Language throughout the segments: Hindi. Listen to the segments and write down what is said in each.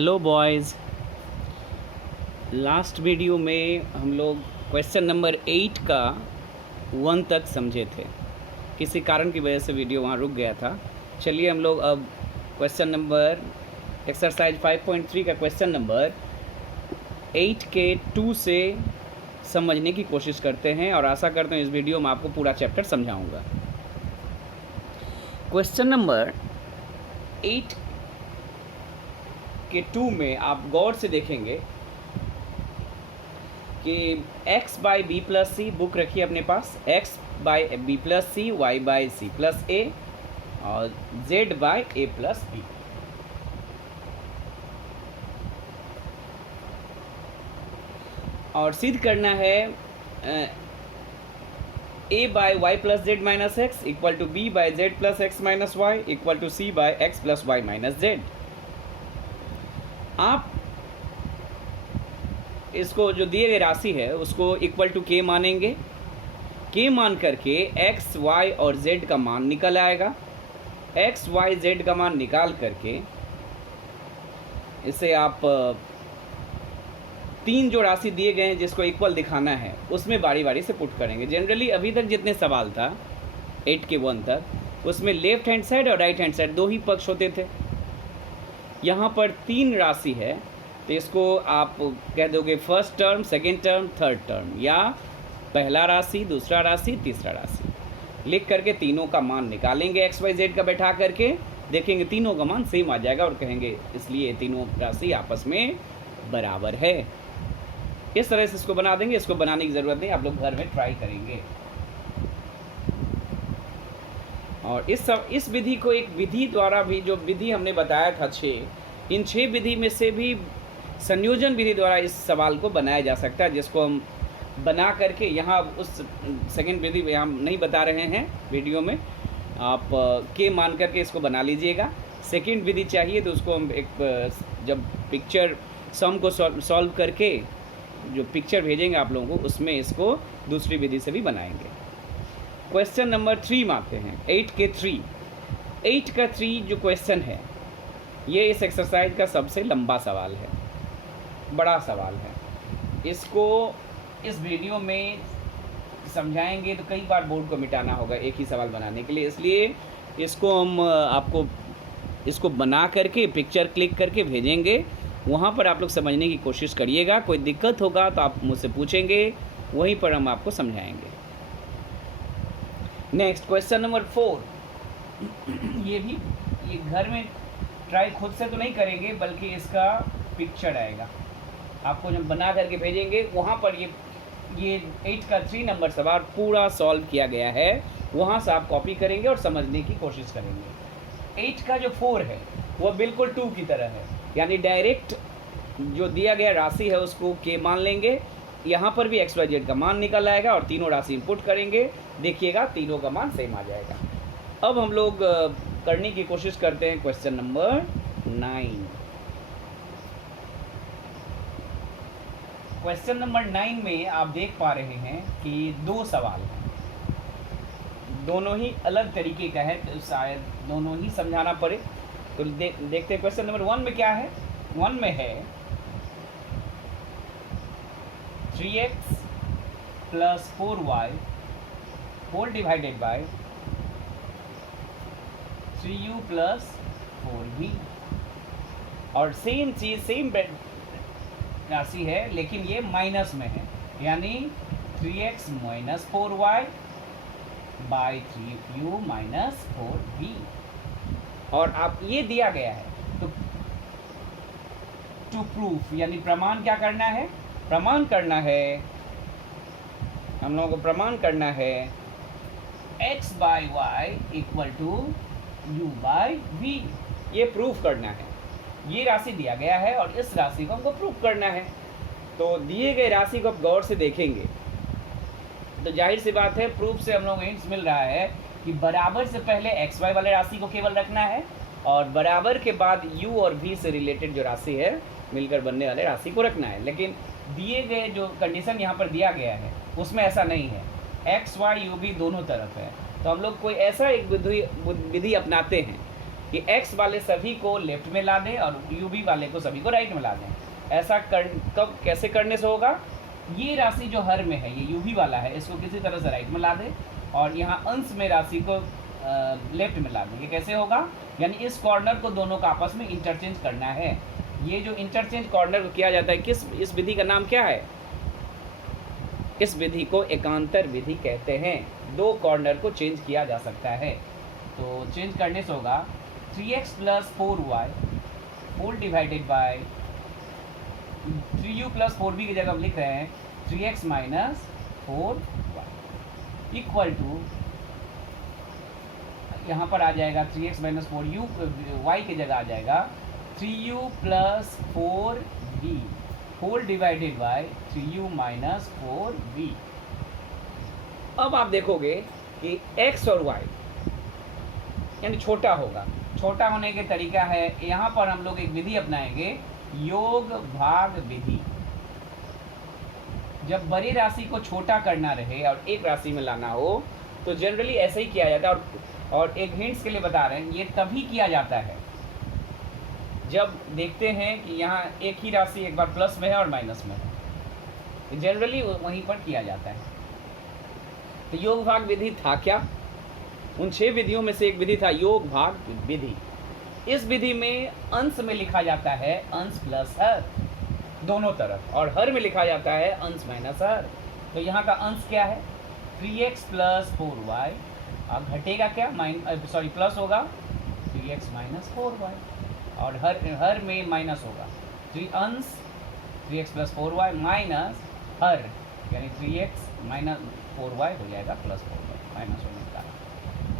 Hello boys. लास्ट वीडियो में हम लोग क्वेश्चन नंबर 8 का 1 तक समझे थे। किसी कारण की वजह से वीडियो वहाँ रुक गया था। चलिए हम लोग अब क्वेश्चन नंबर एक्सरसाइज 5.3 का क्वेश्चन नंबर 8 के 2 से समझने की कोशिश करते हैं और आशा करते हैं इस वीडियो में आपको पूरा चैप्टर समझाऊंगा। क्वेश्चन नंबर 8 के 2 में आप गौर से देखेंगे कि x by B plus C book रखिए अपने पास, x by B plus C, y by C plus A और z by A plus B. और सिद्ध करना है a by Y plus Z minus X equal to b by Z plus X minus Y equal to c by X plus Y minus Z. आप इसको जो दिए गए राशि है उसको इक्वल टू k मानेंगे। k मान करके x, y और z का मान निकल आएगा। x, y, z का मान निकाल करके इसे आप तीन जो राशि दिए गए हैं जिसको इक्वल दिखाना है उसमें बारी बारी से पुट करेंगे। जनरली अभी तक जितने सवाल था 8 के 1 तक उसमें लेफ्ट हैंड साइड और राइट हैंड साइड दो ही पक्ष होते थे। यहाँ पर तीन राशि है तो इसको आप कह दोगे first term, second term, third term, या पहला राशि, दूसरा राशि, तीसरा राशि लिख करके तीनों का मान निकालेंगे। एक्स वाई जेड का बैठा करके देखेंगे तीनों का मान सेम आ जाएगा और कहेंगे इसलिए तीनों राशि आपस में बराबर है। इस तरह से इसको बना देंगे। इसको बनाने की ज़रूरत नहीं, आप लोग घर में ट्राई करेंगे। और इस विधि को एक विधि द्वारा भी, जो विधि हमने बताया था 6, इन 6 विधि में से भी संयोजन विधि द्वारा इस सवाल को बनाया जा सकता है, जिसको हम बना करके यहाँ उस सेकंड विधि में हम नहीं बता रहे हैं वीडियो में। आप के मान करके इसको बना लीजिएगा। सेकंड विधि चाहिए तो उसको हम एक जब पिक्चर सम को सॉल्व करके जो पिक्चर भेजेंगे आप लोगों को उसमें इसको दूसरी विधि से भी बनाएंगे। क्वेश्चन नंबर 3 में आते हैं। 8 के 3, 8 का 3 जो क्वेश्चन है ये इस एक्सरसाइज का सबसे लंबा सवाल है, बड़ा सवाल है। इसको इस वीडियो में समझाएंगे तो कई बार बोर्ड को मिटाना होगा एक ही सवाल बनाने के लिए, इसलिए इसको हम आपको इसको बना करके पिक्चर क्लिक करके भेजेंगे। वहाँ पर आप लोग समझने की कोशिश करिएगा। कोई दिक्कत होगा तो आप मुझसे पूछेंगे, वहीं पर हम आपको समझाएंगे। नेक्स्ट क्वेश्चन नंबर 4, ये घर में ट्राई खुद से तो नहीं करेंगे बल्कि इसका पिक्चर आएगा, आपको जब बना करके भेजेंगे वहाँ पर ये 8 का 3 नंबर सवाल पूरा सॉल्व किया गया है, वहाँ से आप कॉपी करेंगे और समझने की कोशिश करेंगे। 8 का जो 4 है वह बिल्कुल 2 की तरह है, यानी डायरेक्ट जो दिया गया राशि है उसको k मान लेंगे। यहाँ पर भी एक्स वाई जेड का मान निकल आएगा और तीनों राशि इनपुट करेंगे, देखिएगा तीनों का मान सेम आ जाएगा। अब हम लोग करने की कोशिश करते हैं क्वेश्चन नंबर 9। क्वेश्चन नंबर 9 में आप देख पा रहे हैं कि दो सवाल हैं, दोनों ही अलग तरीके का है तो शायद दोनों ही समझाना पड़े। तो देखते हैं क्वेश्चन नंबर 1 में क्या है। 1 में है 3x plus 4y whole divided by 3u plus 4v। और सेम चीज़ सेम राशि है लेकिन ये माइनस में है, यानी 3x minus 4y by 3u minus 4v। और आप ये दिया गया है तो टू प्रूफ यानी प्रमाण क्या करना है, प्रमाण करना है हम लोगों को, प्रमाण करना है x by y equal to u by v। ये प्रूफ करना है। ये राशि दिया गया है और इस राशि को हमको प्रूफ करना है। तो दिए गए राशि को आप गौर से देखेंगे तो जाहिर सी बात है प्रूफ से हम लोग हिंट्स मिल रहा है कि बराबर से पहले एक्स वाई वाले राशि को केवल रखना है और बराबर के बाद u और v से रिलेटेड जो राशि है मिलकर बनने वाले राशि को रखना है। लेकिन दिए गए जो कंडीशन यहाँ पर दिया गया है उसमें ऐसा नहीं है, x, y, u, v दोनों तरफ है। तो हम लोग कोई ऐसा एक विधि अपनाते हैं कि x वाले सभी को लेफ्ट में ला दें और UV वाले को सभी को राइट में ला दें। ऐसा कब कैसे करने से होगा? ये राशि जो हर में है, ये UV वाला है, इसको किसी तरह से राइट में ला दें और यहाँ अंश में राशि को लेफ्ट में ला दें। ये कैसे होगा? यानी इस कॉर्नर को दोनों का आपस में इंटरचेंज करना है। ये जो इंटरचेंज कॉर्नर को किया जाता है, इस विधि का नाम क्या है? इस विधि को एकांतर विधि कहते हैं। दो कॉर्नर को चेंज किया जा सकता है। तो चेंज करने से होगा 3x + 4y whole divided by 3u + 4b की जगह हम लिख रहे हैं 3x - 4y इक्वल टू, यहाँ पर आ जाएगा 3x - 4u, y की जगह आ जाएगा 3u + 4b whole divided by 3u - 4b। अब आप देखोगे कि x और y यानी छोटा होगा। छोटा होने के तरीका है, यहाँ पर हम लोग एक विधि अपनाएंगे, योग भाग विधि। जब बड़ी राशि को छोटा करना रहे और एक राशि में लाना हो तो जनरली ऐसे ही किया जाता है। और एक हिंट्स के लिए बता रहे हैं, ये तभी किया जाता है जब देखते हैं कि यहाँ एक ही राशि एक बार प्लस में है और माइनस में है। जनरली वहीं पर किया जाता है। तो योग भाग विधि था क्या? उन 6 विधियों में से एक विधि था योग भाग विधि। इस विधि में अंश में लिखा जाता है अंश प्लस हर दोनों तरफ, और हर में लिखा जाता है अंश माइनस हर। तो यहाँ का अंश क्या है? 3x + 4y। अब घटेगा क्या? प्लस होगा 3x - 4y, और हर में माइनस होगा अंश 3x + 4y माइनस हर, यानी 3x - 4y हो जाएगा + 4y माइनस होने का।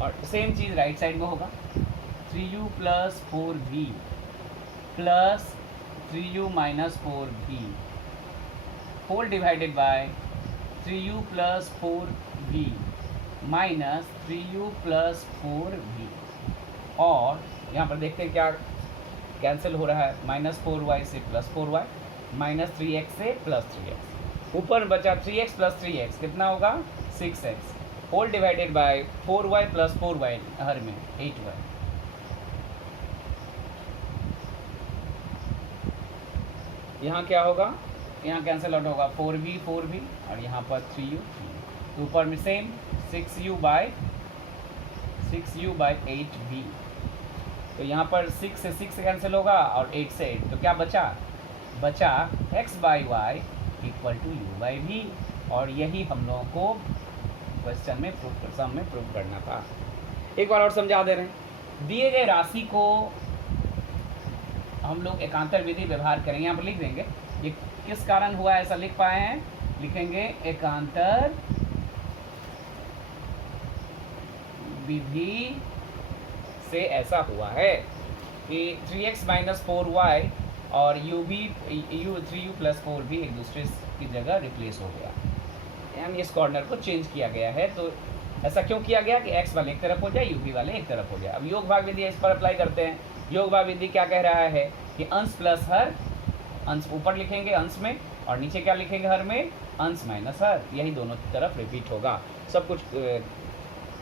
और सेम चीज़ राइट साइड में होगा 3u + 4v plus 3u - 4v whole divided by 3u + 4v minus 3u + 4v। और यहाँ पर देखते हैं क्या कैंसिल हो रहा है, -4y से +4y, -3x से +3x। ऊपर बचा 3x + 3x कितना होगा? 6x whole divided bye 4y + 4y हर में 8y। यहाँ क्या होगा? यहाँ कैंसिल आउट होगा 4v और यहाँ पर 3u। तो ऊपर में सेम 6u / 8v। तो यहाँ पर 6 से 6 कैंसिल होगा और 8 से 8, तो क्या बचा x/y = u/v। और यही हम लोगों को क्वेश्चन में प्रूव करना था। एक बार और समझा दे रहे हैं। दिए गए राशि को हम लोग एकांतर विधि व्यवहार करेंगे। यहाँ पर लिख देंगे ये किस कारण हुआ ऐसा लिख पाए हैं, लिखेंगे एकांतर विधि से ऐसा हुआ है कि 3x - 4y और 3u + 4v एक दूसरे की जगह रिप्लेस हो गया, यानी इस कॉर्नर को चेंज किया गया है। तो ऐसा क्यों किया गया कि x वाले एक तरफ हो जाए, UV वाले एक तरफ हो जाए। अब योग भाग विधि इस पर अप्लाई करते हैं। योग भाग विधि क्या कह रहा है कि अंश प्लस हर, अंश ऊपर लिखेंगे अंश में और नीचे क्या लिखेंगे हर में, अंश माइनस हर। यही दोनों तरफ रिपीट होगा। सब कुछ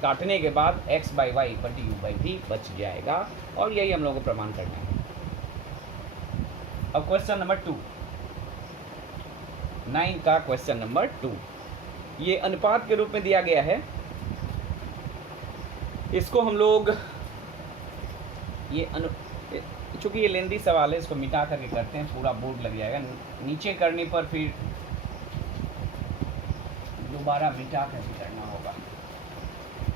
काटने के बाद x/y = u/v बच जाएगा, और यही हम लोगों को प्रमाण करना है। अब क्वेश्चन नंबर 2, 9 का क्वेश्चन नंबर 2, ये अनुपात के रूप में दिया गया है। इसको हम लोग चूँकि ये लेंदी सवाल है, इसको मिटा करके करते हैं, पूरा बोर्ड लग जाएगा। नीचे करने पर फिर दोबारा मिटा करके करना होगा।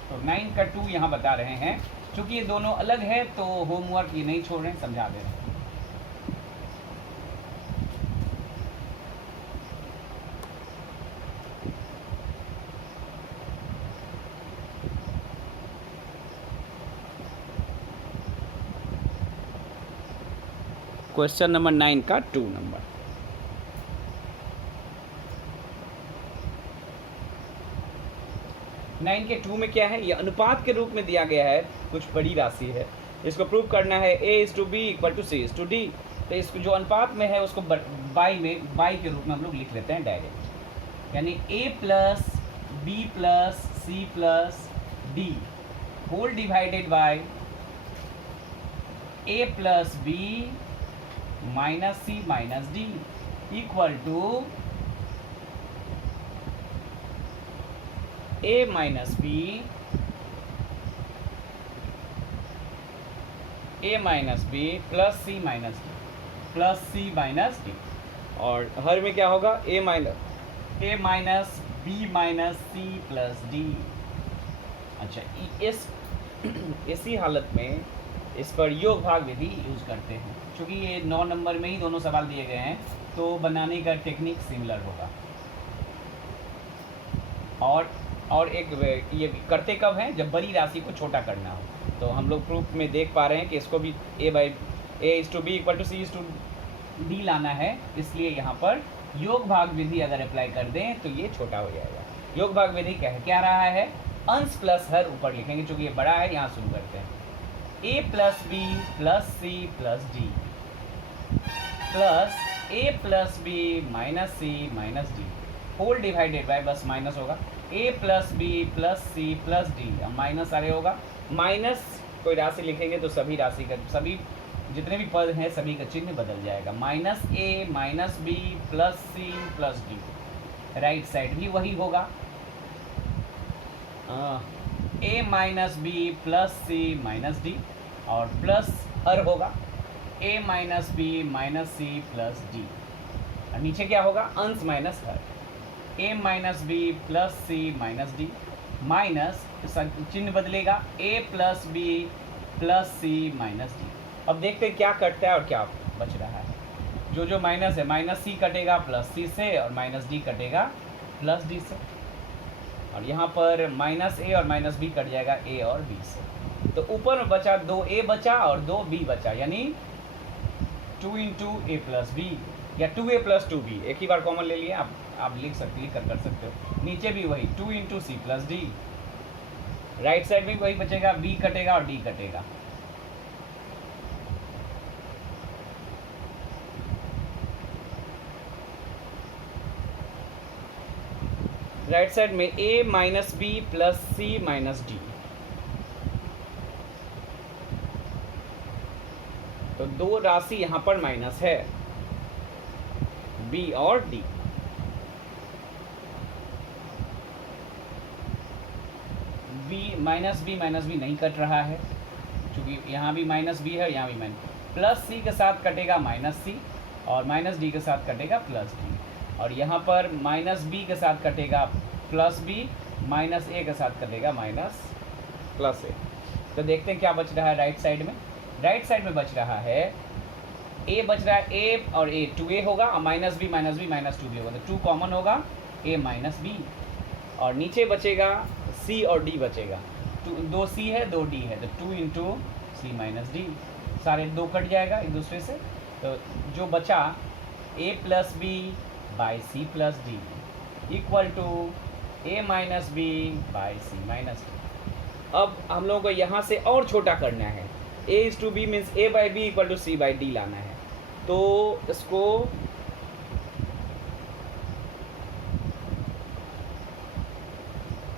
तो 9 का 2 यहाँ बता रहे हैं। चूँकि ये दोनों अलग है तो होमवर्क ये नहीं छोड़ रहे हैं, समझा दे रहे हैं। क्वेश्चन नंबर 9 का 2 नंबर, नाइन के 2 में क्या है, ये अनुपात के रूप में दिया गया है, कुछ बड़ी राशि है। इसको प्रूव करना है a/b = c/d। तो इसको जो अनुपात में है उसको बाई के रूप में हम लोग लिख लेते हैं डायरेक्ट, यानी a + b + c + d whole divided by A plus B minus C minus D equal to A minus B A minus B plus C minus D plus C minus D. और हर में क्या होगा, A minus B minus C plus D. अच्छा, इसी हालत में इस पर योग भाग विधि यूज करते हैं। क्योंकि ये 9 नंबर में ही दोनों सवाल दिए गए हैं तो बनाने का टेक्निक सिमिलर होगा। और एक ये करते कब हैं, जब बड़ी राशि को छोटा करना हो। तो हम लोग प्रूफ में देख पा रहे हैं कि इसको भी a/b = c/d लाना है, इसलिए यहाँ पर योग भाग विधि अगर अप्लाई कर दें तो ये छोटा हो जाएगा। योग भाग विधि क्या रहा है, अंश प्लस हर ऊपर लिखेंगे, चूँकि ये बड़ा है। यहाँ शुरू करते हैं, a plus B plus C plus D plus a plus B minus C minus D whole divided by, बस माइनस होगा, a plus B plus C plus D. अब माइनस आगे होगा, माइनस कोई राशि लिखेंगे तो सभी राशि का, सभी जितने भी पद हैं सभी का चिन्ह बदल जाएगा। Minus A minus B plus C plus D. Right side भी वही होगा, A minus B plus C minus D और प्लस हर होगा A minus B minus C plus D. और नीचे क्या होगा, अंश माइनस हर, A minus B plus C minus D minus चिन्ह बदलेगा, A plus B plus C minus D. अब देखते हैं क्या कटता है और क्या बच रहा है। जो माइनस है, माइनस सी कटेगा प्लस सी से और माइनस डी कटेगा प्लस डी से। और यहाँ पर माइनस ए और माइनस बी कट जाएगा ए और बी से। तो ऊपर में बचा 2a बचा और 2b बचा, यानी 2 × a प्लस बी या 2a प्लस 2b। एक ही बार कॉमन ले लिए, आप लिख कर सकते हो। नीचे भी वही 2 × c plus D. Right side में वही बचेगा, b कटेगा और d कटेगा। राइट साइड में a minus B plus C minus D. तो दो राशि यहाँ पर माइनस है, b और d। माइनस बी नहीं कट रहा है, क्योंकि यहाँ भी माइनस बी है, यहाँ भी माइनस। प्लस सी के साथ कटेगा माइनस सी और माइनस डी के साथ कटेगा प्लस डी। और यहाँ पर माइनस बी के साथ कटेगा प्लस बी, माइनस ए के साथ कटेगा माइनस प्लस ए। तो देखते हैं क्या बच रहा है राइट साइड में। राइट साइड में बच रहा है ए, बच रहा है ए और ए 2a होगा और माइनस बी माइनस 2b होगा, तो 2 कॉमन होगा, a माइनस बी। और नीचे बचेगा c और d बचेगा, 2 c है 2 d है, तो 2 × c माइनस डी। सारे 2 कट जाएगा एक दूसरे से, तो जो बचा a plus B by C plus D equal to a minus B by C minus D. अब हम लोगों को यहाँ से और छोटा करना है, a/b मीन्स a/b = c/d लाना है। तो इसको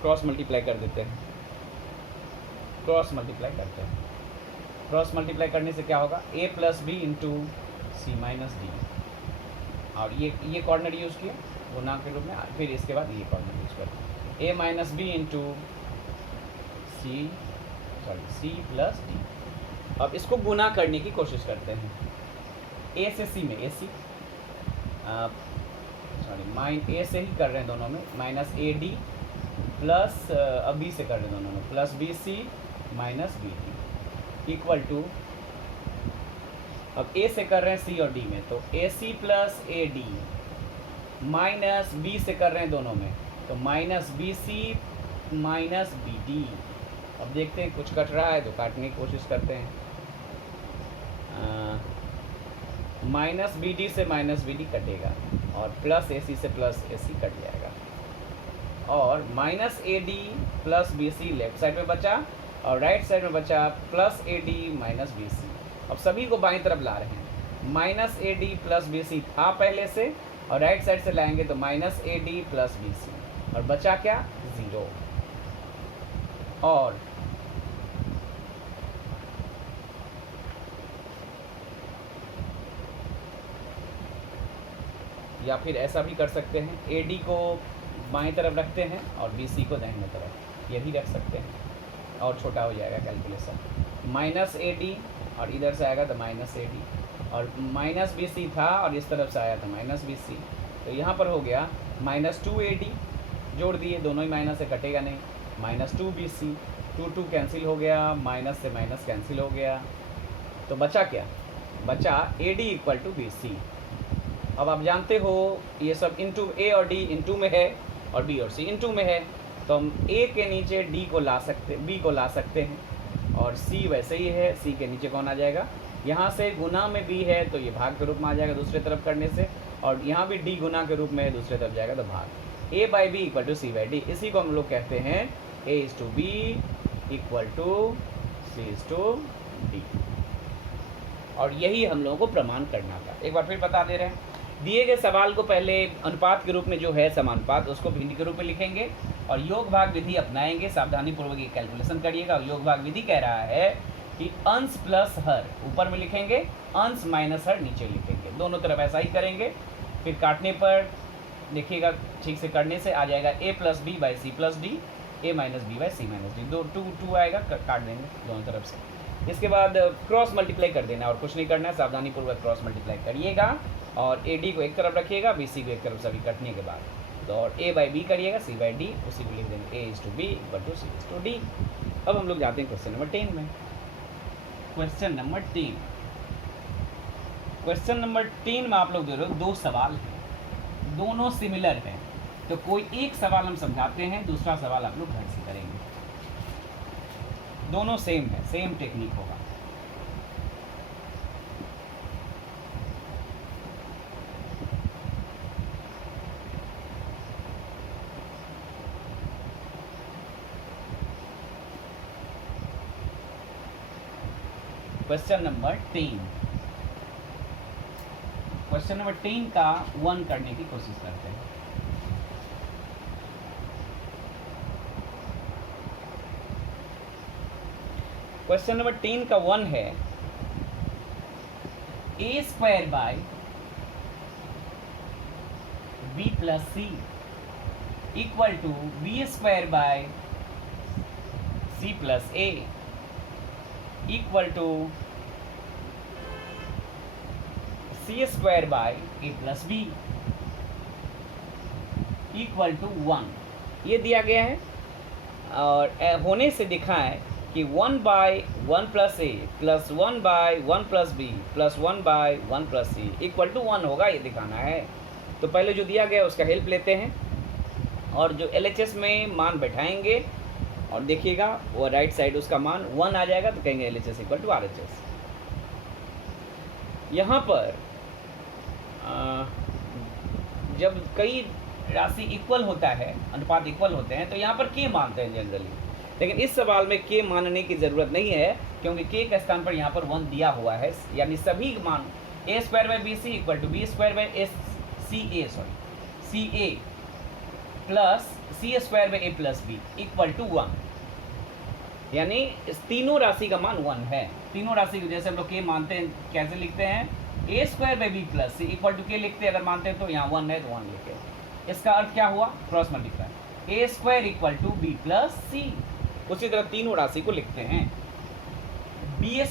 क्रॉस मल्टीप्लाई कर देते हैं, क्रॉस मल्टीप्लाई करते हैं। क्रॉस मल्टीप्लाई करने से क्या होगा, a plus B × c minus D. और ये कॉर्नर यूज़ किया गुना के रूप में, फिर इसके बाद ये कॉर्नर यूज़ करते हैं, a minus B × c plus D. अब इसको गुना करने की कोशिश करते हैं, a से c में ac, a से ही कर रहे हैं दोनों में, माइनस ad प्लस अब b से कर रहे हैं दोनों में, plus bc minus bd equal to, अब a से कर रहे हैं c और d में, तो ac plus ad minus b से कर रहे हैं दोनों में, तो माइनस bc माइनस bd। अब देखते हैं कुछ कट रहा है तो काटने की कोशिश करते हैं। माइनस बी डी से माइनस बी डी कटेगा और प्लस ए सी से प्लस ए सी कट जाएगा, और minus A D plus B C left side में बचा और राइट साइड में बचा plus A D minus B C. अब सभी को बाईं तरफ ला रहे हैं, minus A D plus B C था पहले से और राइट साइड से लाएंगे तो minus A D plus B C, और बचा क्या 0। और या फिर ऐसा भी कर सकते हैं, AD को बाएं तरफ रखते हैं और BC को दाहिने तरफ, ये भी रख सकते हैं और छोटा हो जाएगा कैलकुलेशन। -AD और इधर से आएगा तो -AD, और -BC था और इस तरफ से आया था -BC, तो यहाँ पर हो गया -2AD, जोड़ दिए, दोनों ही माइनस से कटेगा नहीं, -2BC, 2 कैंसिल हो गया, माइनस से माइनस कैंसिल हो गया, तो बचा क्या? बचा AD = BC। अब आप जानते हो ये सब इंटू A और D इंटू में है और B और C इंटू में है, तो हम A के नीचे B को ला सकते हैं, और C वैसे ही है, C के नीचे कौन आ जाएगा? यहाँ से गुना में B है तो ये भाग के रूप में आ जाएगा दूसरे तरफ करने से, और यहाँ भी D गुना के रूप में है, दूसरे तरफ जाएगा तो भाग। A/B = C/D, इसी को हम लोग कहते हैं A/B = C/D, और यही हम लोगों को प्रमाण करना था। एक बार फिर बता दे रहे हैं, दिए गए सवाल को पहले अनुपात के रूप में जो है समानुपात, उसको भिन्न के रूप में लिखेंगे और योग भाग विधि अपनाएंगे। सावधानी पूर्वक ये कैलकुलेशन करिएगा। और योग भाग विधि कह रहा है कि अंश प्लस हर ऊपर में लिखेंगे, अंश माइनस हर नीचे लिखेंगे, दोनों तरफ ऐसा ही करेंगे। फिर काटने पर देखिएगा, ठीक से करने से आ जाएगा A + B/C + D, A - B/C - D, 2 आएगा, काट देंगे दोनों तरफ से। इसके बाद क्रॉस मल्टीप्लाई कर देना, और कुछ नहीं करना है, सावधानी पूर्वक क्रॉस मल्टीप्लाई करिएगा, और AD को एक तरफ रखिएगा, BC को एक तरफ, सभी कटने के बाद, तो और A/B करिएगा, C/D, उसी को लिख देंगे A/B = C/D। अब हम लोग जाते हैं क्वेश्चन नंबर 10 में। क्वेश्चन नंबर 3 में आप लोग दे रहे हो 2 सवाल हैं, दोनों सिमिलर हैं, तो कोई एक सवाल हम समझाते हैं, दूसरा सवाल आप लोग घर से करेंगे। दोनों सेम है, सेम टेक्निक होगा। क्वेश्चन नंबर 3 का 1 करने की कोशिश करते हैं। क्वेश्चन नंबर 3 का 1 है, A² / B + C = B² / C + A = C² / A + B = 1, ये दिया गया है। और होने से दिखा है कि 1/1 + A + 1/1 + B + 1/1 + C = 1 होगा, ये दिखाना है। तो पहले जो दिया गया है उसका हेल्प लेते हैं, और जो LHS में मान बैठाएंगे, और देखिएगा वो राइट साइड उसका मान 1 आ जाएगा, तो कहेंगे LHS = RHS। यहाँ पर जब कई राशि इक्वल होता है, अनुपात इक्वल होते हैं, तो यहाँ पर K मानते हैं जनरली, लेकिन इस सवाल में K मानने की ज़रूरत नहीं है, क्योंकि K के स्थान पर यहाँ पर 1 दिया हुआ है, यानी सभी मान A² / BC = B² / CA plus C² / A + B = 1, यानी इस तीनों राशि का मान 1 है। तीनों राशि की जैसे हम लोग K मानते हैं, कैसे लिखते हैं? A² / B + C = K लिखते हैं, अगर मानते हैं तो यहाँ 1 है तो 1 लिखे। इसका अर्थ क्या हुआ? Cross multiply, A² = B + C। उसी तरह तीनों राशि को लिखते हैं, B² /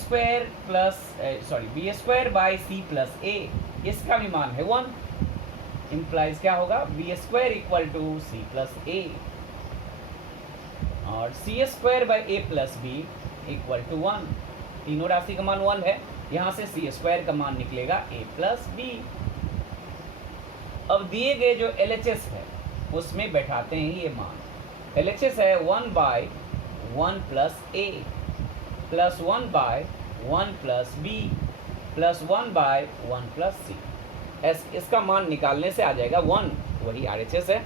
C + A, इसका भी मान है 1, इम्प्लाइज क्या होगा? B² = C + A, और C² / A + B = 1, तीनों राशि का मान 1 है, यहाँ से C² का मान निकलेगा A + B। अब दिए गए जो LHS है उसमें बैठाते हैं ये मान। LHS है 1/1 + A + 1/1 + B + 1/1 + C। इसका मान निकालने से आ जाएगा 1, वही RHS है।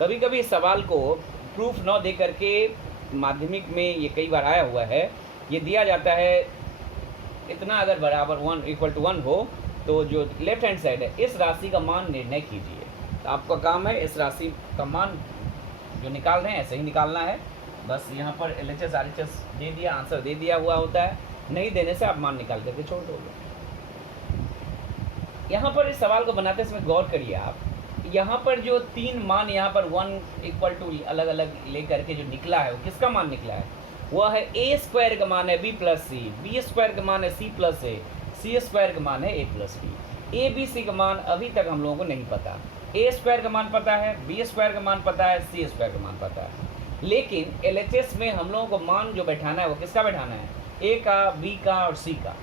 कभी कभी इस सवाल को प्रूफ न दे करके माध्यमिक में ये कई बार आया हुआ है, ये दिया जाता है इतना अगर बराबर 1 = 1 हो तो जो लेफ्ट हैंड साइड है इस राशि का मान निर्णय कीजिए। तो आपका काम है इस राशि का मान जो निकाल रहे हैं ऐसे ही निकालना है। बस यहाँ पर LHS RHS दे दिया, आंसर दे दिया हुआ होता है, नहीं देने से आप मान निकाल करके छोड़ दोगे। यहाँ पर इस सवाल को बनाते समय गौर करिए आप, यहाँ पर जो 3 मान यहाँ पर 1 इक्वल टू अलग अलग लेकर के जो निकला है वो किसका मान निकला है? वह है ए स्क्वायर का मान है B plus C, B square का मान है सी प्लस ए, सी स्क्वायर का मान है A plus B. A B C का मान अभी तक हम लोगों को नहीं पता। ए स्क्वायर का मान पता है, बी स्क्वायर का मान पता है, सी स्क्वायर का मान पता है, लेकिन LHS में हम लोगों को मान जो बैठाना है वो किसका बैठाना है? ए का, बी का और सी का।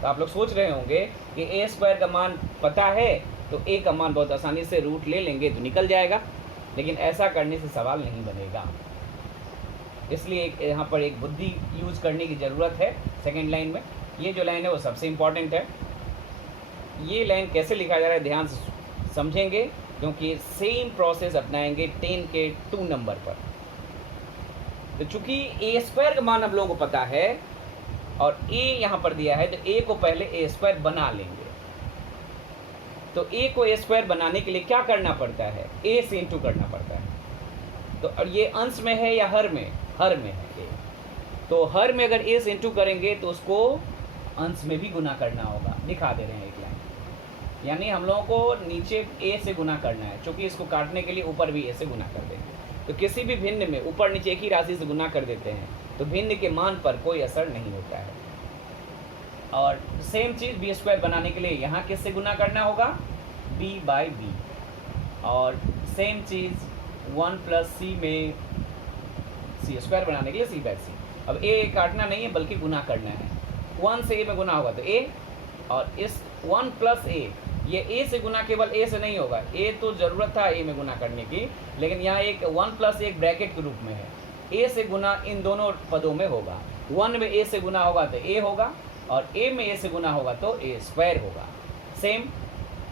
तो आप लोग सोच रहे होंगे कि ए स्क्वायर का मान पता है तो ए का मान बहुत आसानी से रूट ले लेंगे तो निकल जाएगा, लेकिन ऐसा करने से सवाल नहीं बनेगा। इसलिए यहाँ पर एक बुद्धि यूज करने की ज़रूरत है। सेकेंड लाइन में ये जो लाइन है वो सबसे इम्पॉर्टेंट है। ये लाइन कैसे लिखा जा रहा है ध्यान से समझेंगे, क्योंकि सेम प्रोसेस अपनाएंगे 10 के 2 नंबर पर। तो चूंकि ए स्क्वायर का मान हम लोगों को पता है और ए यहाँ पर दिया है, तो ए को पहले ए स्क्वायर बना लेंगे। तो ए को ए स्क्वायर बनाने के लिए क्या करना पड़ता है? ए से इंटू करना पड़ता है। तो और ये अंश में है या हर में? हर में है ए। तो हर में अगर ए से इंटू करेंगे तो उसको अंश में भी गुना करना होगा। दिखा दे रहे हैं एक लाइन, यानी हम लोगों को नीचे ए से गुना करना है, क्योंकि इसको काटने के लिए ऊपर भी ए से गुना कर देंगे। तो किसी भी भिन्न में ऊपर नीचे एक ही राशि से गुना कर देते हैं तो भिन्न के मान पर कोई असर नहीं होता है। और सेम चीज़ बी स्क्वायर बनाने के लिए यहाँ किससे गुना करना होगा? B by B. और सेम चीज़ 1 प्लस सी में सी स्क्वायर बनाने के लिए सी बाई सी। अब ए काटना नहीं है बल्कि गुना करना है। 1 से ए में गुना होगा तो ए, और इस 1 प्लस ए, ये ए से गुना केवल ए से नहीं होगा। ए तो ज़रूरत था ए में गुना करने की, लेकिन यहाँ एक 1 प्लस एक ब्रैकेट के रूप में है। ए से गुना इन दोनों पदों में होगा। 1 में ए से गुना होगा तो ए होगा, और ए में ए से गुना होगा तो ए स्क्वायर होगा। सेम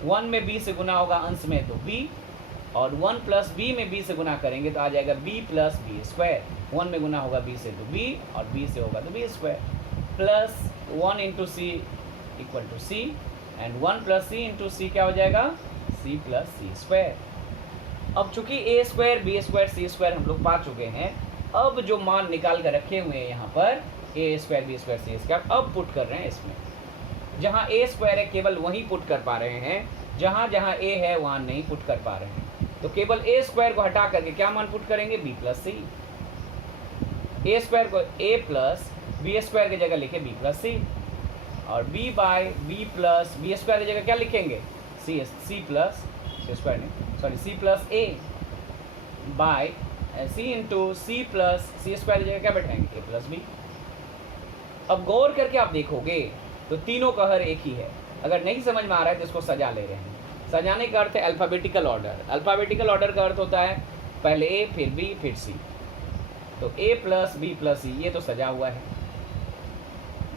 1 में बी से गुना होगा अंश में तो बी, और 1 प्लस बी में बी से गुना करेंगे तो आ जाएगा बी प्लस बी स्क्वायर। 1 में गुना होगा बी से तो बी, और बी से होगा तो B square. Plus 1 into C equal to C, and 1 plus C into C क्या हो जाएगा? C plus C square. अब चूंकि A square B square C square हम लोग पा चुके हैं, अब जो मान निकाल कर रखे हुए हैं यहाँ पर ए square B square C square, अब पुट कर रहे हैं इसमें। जहाँ ए स्क्वायर है केवल वहीं पुट कर पा रहे हैं, जहाँ जहाँ ए है वहाँ नहीं पुट कर पा रहे हैं। तो केवल ए स्क्वायर को हटा करके क्या मान पुट करेंगे? बी प्लस सी। ए स्क्वायर को ए प्लस बी स्क्वायर की जगह लिखे बी प्लस सी, और B by B plus B square की जगह क्या लिखेंगे? सी प्लस सी स्क्वायर नहीं, sorry C plus A by C into C plus C square की जगह क्या बैठाएंगे? ए प्लस बी। अब गौर करके आप देखोगे तो तीनों का हर एक ही है। अगर नहीं समझ में आ रहा है तो इसको सजा ले रहे हैं। सजाने का अर्थ है अल्फ़ाबेटिकल ऑर्डर। अल्फ़ाबेटिकल ऑर्डर का अर्थ होता है पहले ए फिर बी फिर सी। तो ए प्लस बी प्लस सी ये तो सजा हुआ है।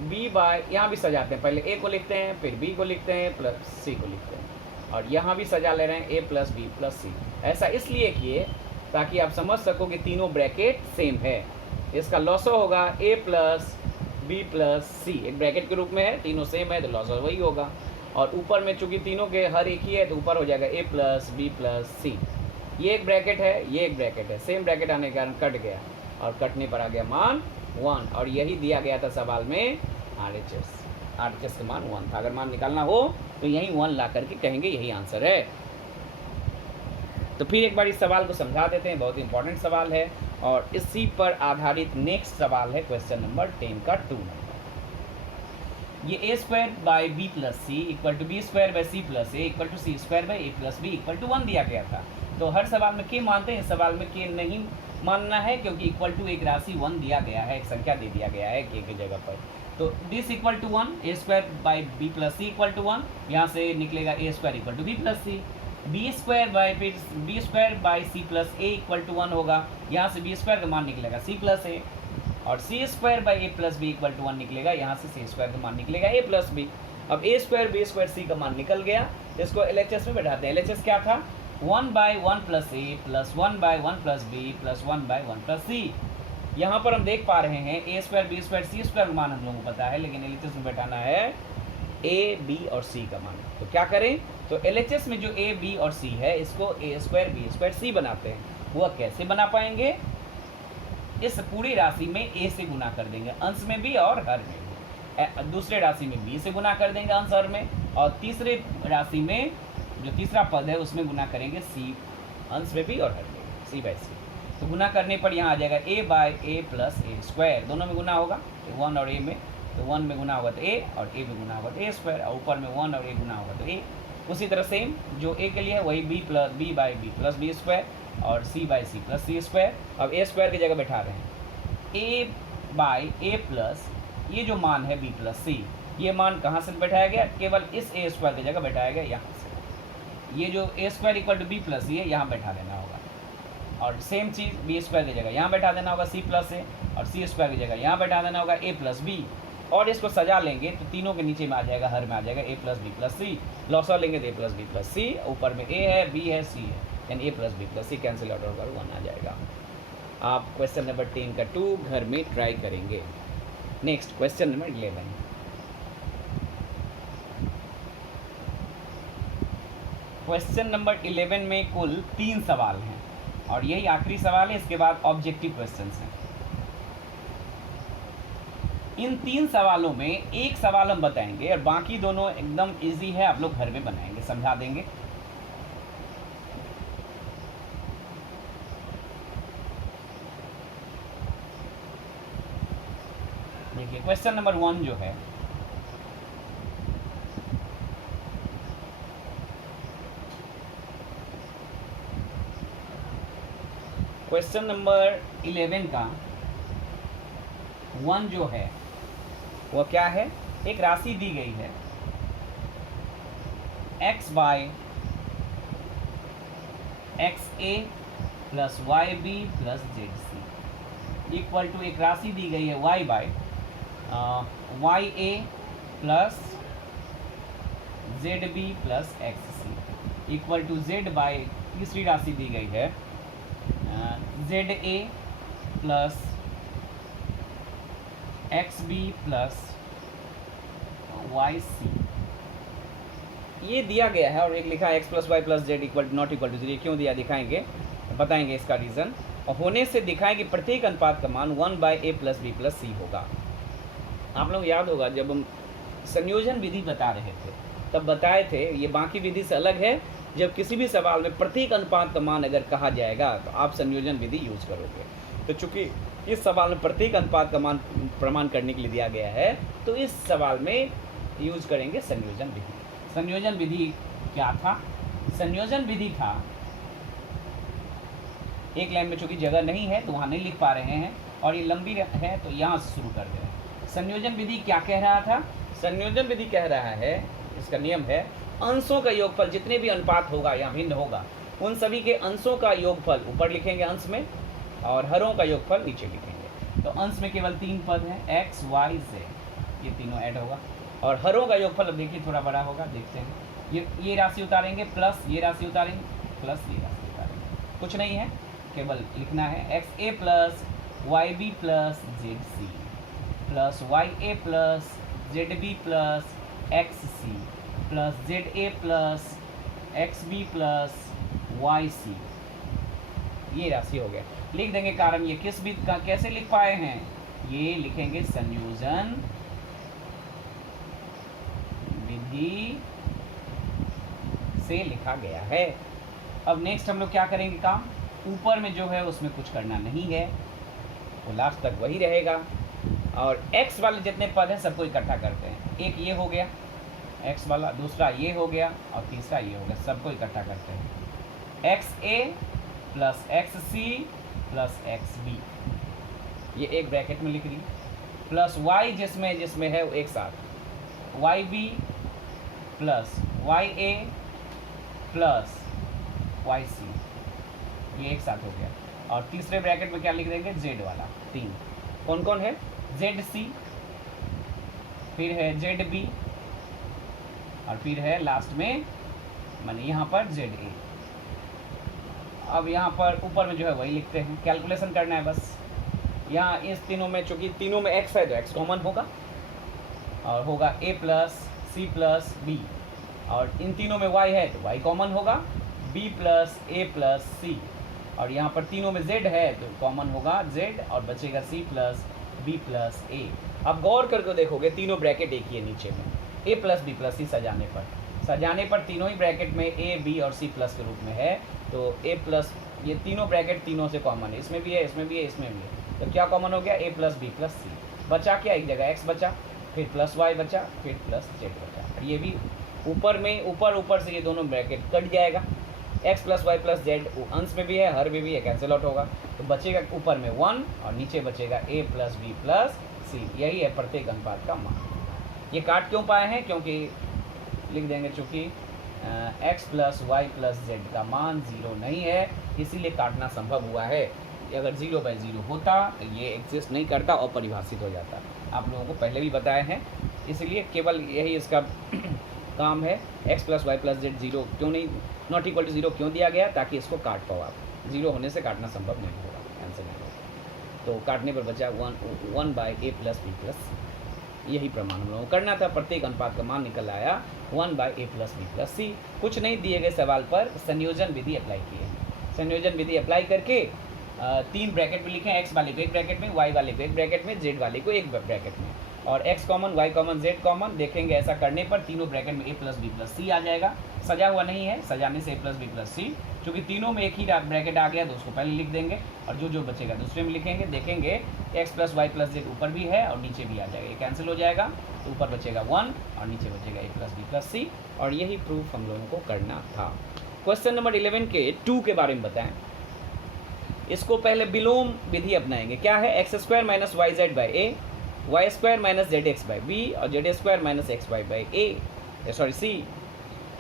बी बाय, यहाँ भी सजाते हैं, पहले ए को लिखते हैं फिर बी को लिखते हैं प्लस सी को लिखते हैं, और यहाँ भी सजा ले रहे हैं ए प्लस बी प्लस सी। ऐसा इसलिए किए ताकि आप समझ सको कि तीनों ब्रैकेट सेम है। इसका लॉसो होगा ए प्लस बी प्लस सी, एक ब्रैकेट के रूप में है, तीनों सेम है तो लॉसो वही होगा। और ऊपर में चूंकि तीनों के हर एक ही है तो ऊपर हो जाएगा ए प्लस बी प्लस सी। ये एक ब्रैकेट है, ये एक ब्रैकेट है, सेम ब्रैकेट आने के कारण कट गया, और कटने पर आ गया मान 1, और यही दिया गया था सवाल में RHS का मान 1 था। अगर मान निकालना हो तो यही 1 ला करके कहेंगे यही आंसर है। तो फिर एक बार इस सवाल को समझा देते हैं, बहुत इंपॉर्टेंट सवाल है, और इसी पर आधारित नेक्स्ट सवाल है क्वेश्चन नंबर 10 का 2 नंबर। ये A square by B plus C equal to B square by C plus A equal to C square by A plus B equal to 1 दिया गया था। तो हर सवाल में के मानते हैं, इस सवाल में के नहीं मानना है, क्योंकि इक्वल टू एक राशि 1 दिया गया है, एक संख्या दे दिया गया है के की जगह पर। तो this equal to 1, A square by B plus C equal to 1, यहाँ से निकलेगा A square equal to B plus C. B square by फिर B square by C plus A equal to 1 होगा, यहाँ से बी स्क्वायर का मान निकलेगा सी प्लस ए, और C square by A plus B equal to 1 निकलेगा, यहाँ से सी स्क्वायर का मान निकलेगा ए प्लस बी। अब ए स्क्वायर बी स्क्वायर सी का मान निकल गया, इसको LHS में बैठाते हैं। LHS क्या था? 1 by 1 plus A plus 1 by 1 plus B plus 1 by 1 plus C. यहाँ पर हम देख पा रहे हैं A square B square C square का मान हम लोगों को पता है, लेकिन LHS में बैठाना है ए बी और सी का मान। तो क्या करें? तो LHS में जो ए बी और सी है इसको ए स्क्वायर बी स्क्वायर सी बनाते हैं। वह कैसे बना पाएंगे? इस पूरी राशि में ए से गुना कर देंगे, अंश में भी और हर में भी। दूसरे राशि में b से गुना कर देंगे आंसर में, और तीसरे राशि में जो तीसरा पद है उसमें गुना करेंगे c, अंश में b और हर में c बाई c। तो गुना करने पर यहाँ आ जाएगा a by a plus A square, दोनों में गुना होगा 1 और a में, तो 1 में गुना होगा तो a और a में गुना होगा तो a स्क्वायर, और ऊपर में 1 और a गुना होगा तो a। उसी तरह सेम जो a के लिए है वही b by b plus b square और c by c plus c square. अब a स्क्वायर की जगह बैठा रहे हैं a बाई a प्लस ये जो मान है b प्लस c, ये मान कहाँ से बैठाया गया, केवल इस a स्क्वायर की जगह बैठाया गया यहाँ से। ये जो a square equal to b plus c है यहाँ बैठा देना होगा, और सेम चीज़ b स्क्वायर की जगह यहाँ बैठा देना होगा c प्लस a, और c स्क्वायर की जगह यहाँ बैठा देना होगा a प्लस b। और इसको सजा लेंगे तो तीनों के नीचे में आ जाएगा, हर में आ जाएगा a plus B plus C, लॉसर लेंगे तो a plus B plus C, ऊपर में a है b है c है, यानी a plus B plus C cancel out होकर 1 आ जाएगा। आप क्वेश्चन नंबर 3 का 2 घर में ट्राई करेंगे। Next question number 11। Question number 11 में कुल 3 सवाल हैं और यही आखिरी सवाल है, इसके बाद ऑब्जेक्टिव क्वेश्चंस हैं। इन 3 सवालों में एक सवाल हम बताएंगे और बाकी दोनों एकदम इजी है, आप लोग घर में बनाएंगे, समझा देंगे। देखिए क्वेश्चन नंबर 1 जो है, क्वेश्चन नंबर 11 का 1 जो है वो क्या है, एक राशि दी गई है x by X A plus Y B plus Z C equal to एक राशि दी गई है y by Y A plus Z B plus X C equal to z by तीसरी राशि दी गई है Z A plus X B plus Y C, ये दिया गया है। और एक लिखा है X plus Y plus Z equal not equal to 0, क्यों दिया दिखाएंगे, बताएंगे इसका रीज़न, और होने से दिखाएं कि प्रत्येक अनुपात का मान 1 by A plus B plus C होगा। आप लोग याद होगा जब हम संयोजन विधि बता रहे थे तब बताए थे, ये बाकी विधि से अलग है, जब किसी भी सवाल में प्रत्येक अनुपात का मान अगर कहा जाएगा तो आप संयोजन विधि यूज करोगे। तो चूंकि इस सवाल में प्रत्येक अनुपात का मान प्रमाण करने के लिए दिया गया है, तो इस सवाल में यूज करेंगे संयोजन विधि। संयोजन विधि क्या था, संयोजन विधि था, एक लाइन में चूंकि जगह नहीं है तो वहाँ नहीं लिख पा रहे हैं, और ये लंबी है तो यहाँ से शुरू कर दे रहे हैं। संयोजन विधि क्या कह रहा था, संयोजन विधि कह रहा है, इसका नियम है अंशों का योगफल, जितने भी अनुपात होगा या भिन्न होगा उन सभी के अंशों का योगफल ऊपर लिखेंगे अंश में, और हरों का योगफल नीचे लिखेंगे। तो अंश में केवल 3 पद हैं x y z, ये तीनों ऐड होगा, और हरों का योगफल अब देखिए थोड़ा बड़ा होगा, देखते हैं। ये राशि उतारेंगे प्लस ये राशि उतारेंगे प्लस ये राशि उतारेंगे, कुछ नहीं है, केवल लिखना है X A plus Y B plus Z C plus Y A plus Z B plus X C plus Z A plus X B plus Y C, ये राशि हो गया। लिख देंगे कारण, ये किस विधि का कैसे लिख पाए हैं, ये लिखेंगे संयोजन विधि से लिखा गया है। अब नेक्स्ट हम लोग क्या करेंगे काम, ऊपर में जो है उसमें कुछ करना नहीं है, वो लास्ट तक वही रहेगा, और x वाले जितने पद हैं सबको इकट्ठा करते हैं। एक ये हो गया x वाला, दूसरा ये हो गया, और तीसरा ये हो गया, सबको इकट्ठा करते हैं। X A plus X C plus X B, ये एक ब्रैकेट में लिख रही, प्लस y जिसमें जिसमें है वो एक साथ, Y B plus Y A plus Y C, ये एक साथ हो गया। और तीसरे ब्रैकेट में क्या लिख देंगे, z वाला, 3, कौन कौन है, जेड सी, फिर है जेड बी, और फिर है लास्ट में माने यहाँ पर जेड ए। अब यहाँ पर ऊपर में जो है वही लिखते हैं, कैलकुलेशन करना है बस। यहाँ इस तीनों में चूँकि तीनों में x है तो x कॉमन होगा, और होगा a plus C plus B, और इन तीनों में y है तो y कॉमन होगा, b plus a plus C, और यहाँ पर तीनों में z है तो कॉमन होगा z, और बचेगा c plus b plus a। अब गौर करके देखोगे तीनों ब्रैकेट एक ही है नीचे में, a प्लस बी प्लस सी सजाने पर तीनों ही ब्रैकेट में a b और c प्लस के रूप में है। तो a प्लस, ये तीनों ब्रैकेट तीनों से कॉमन है, इसमें भी है, इसमें भी है, इसमें भी है। तो क्या कॉमन हो गया, a प्लस बी प्लस सी। बचा क्या, एक जगह x बचा, फिर प्लस y बचा, फिर प्लस z बचा। और ये भी ऊपर में ऊपर से ये दोनों ब्रैकेट कट जाएगा। x plus Y plus Z अंश में भी है, हर में भी है, कैंसिल आउट होगा। तो बचेगा ऊपर में 1 और नीचे बचेगा a प्लस बी प्लस सी। यही है प्रत्येक अनुपात का मान। ये काट क्यों पाए हैं, क्योंकि लिख देंगे चूँकि x plus Y plus Z का मान 0 नहीं है, इसीलिए काटना संभव हुआ है। अगर 0/0 होता तो ये एग्जिस्ट नहीं करता और परिभाषित हो जाता। आप लोगों को पहले भी बताए हैं, इसलिए केवल यही इसका काम है। x plus Y plus Z 0 क्यों नहीं, नॉट इक्वल टू 0 क्यों दिया गया, ताकि इसको काट पाओ आप। 0 होने से काटना संभव नहीं होगा, आंसर नहीं होगा। तो काटने पर बचा 1 by a plus B plus. यही प्रमाण हम लोगों को करना था। प्रत्येक अनुपात का मान निकल आया 1 by a plus B plus C. कुछ नहीं, दिए गए सवाल पर संयोजन विधि अप्लाई किए। संयोजन विधि अप्लाई करके 3 ब्रैकेट में लिखे, x वाले को एक ब्रैकेट में, y वाले को एक ब्रैकेट में, z वाले को एक ब्रैकेट में, और x common, y common, z common. देखेंगे ऐसा करने पर तीनों ब्रैकेट में a प्लस बी प्लस सी आ जाएगा। सजा हुआ नहीं है, सजाने से a प्लस बी प्लस सी, क्योंकि तीनों में एक ही ब्रैकेट आ गया तो उसको पहले लिख देंगे, और जो बचेगा दूसरे में लिखेंगे। देखेंगे x plus Y plus Z ऊपर भी है और नीचे भी आ जाएगा, ये कैंसिल हो जाएगा। तो ऊपर बचेगा 1 और नीचे बचेगा a plus B plus C. और यही प्रूफ हम लोगों को करना था। क्वेश्चन नंबर 11 के 2 के बारे में बताएं। इसको पहले विलोम विधि अपनाएंगे। क्या है, X square minus Y Z by A, Y square minus Z X by B और Z square minus X Y by A, sorry C.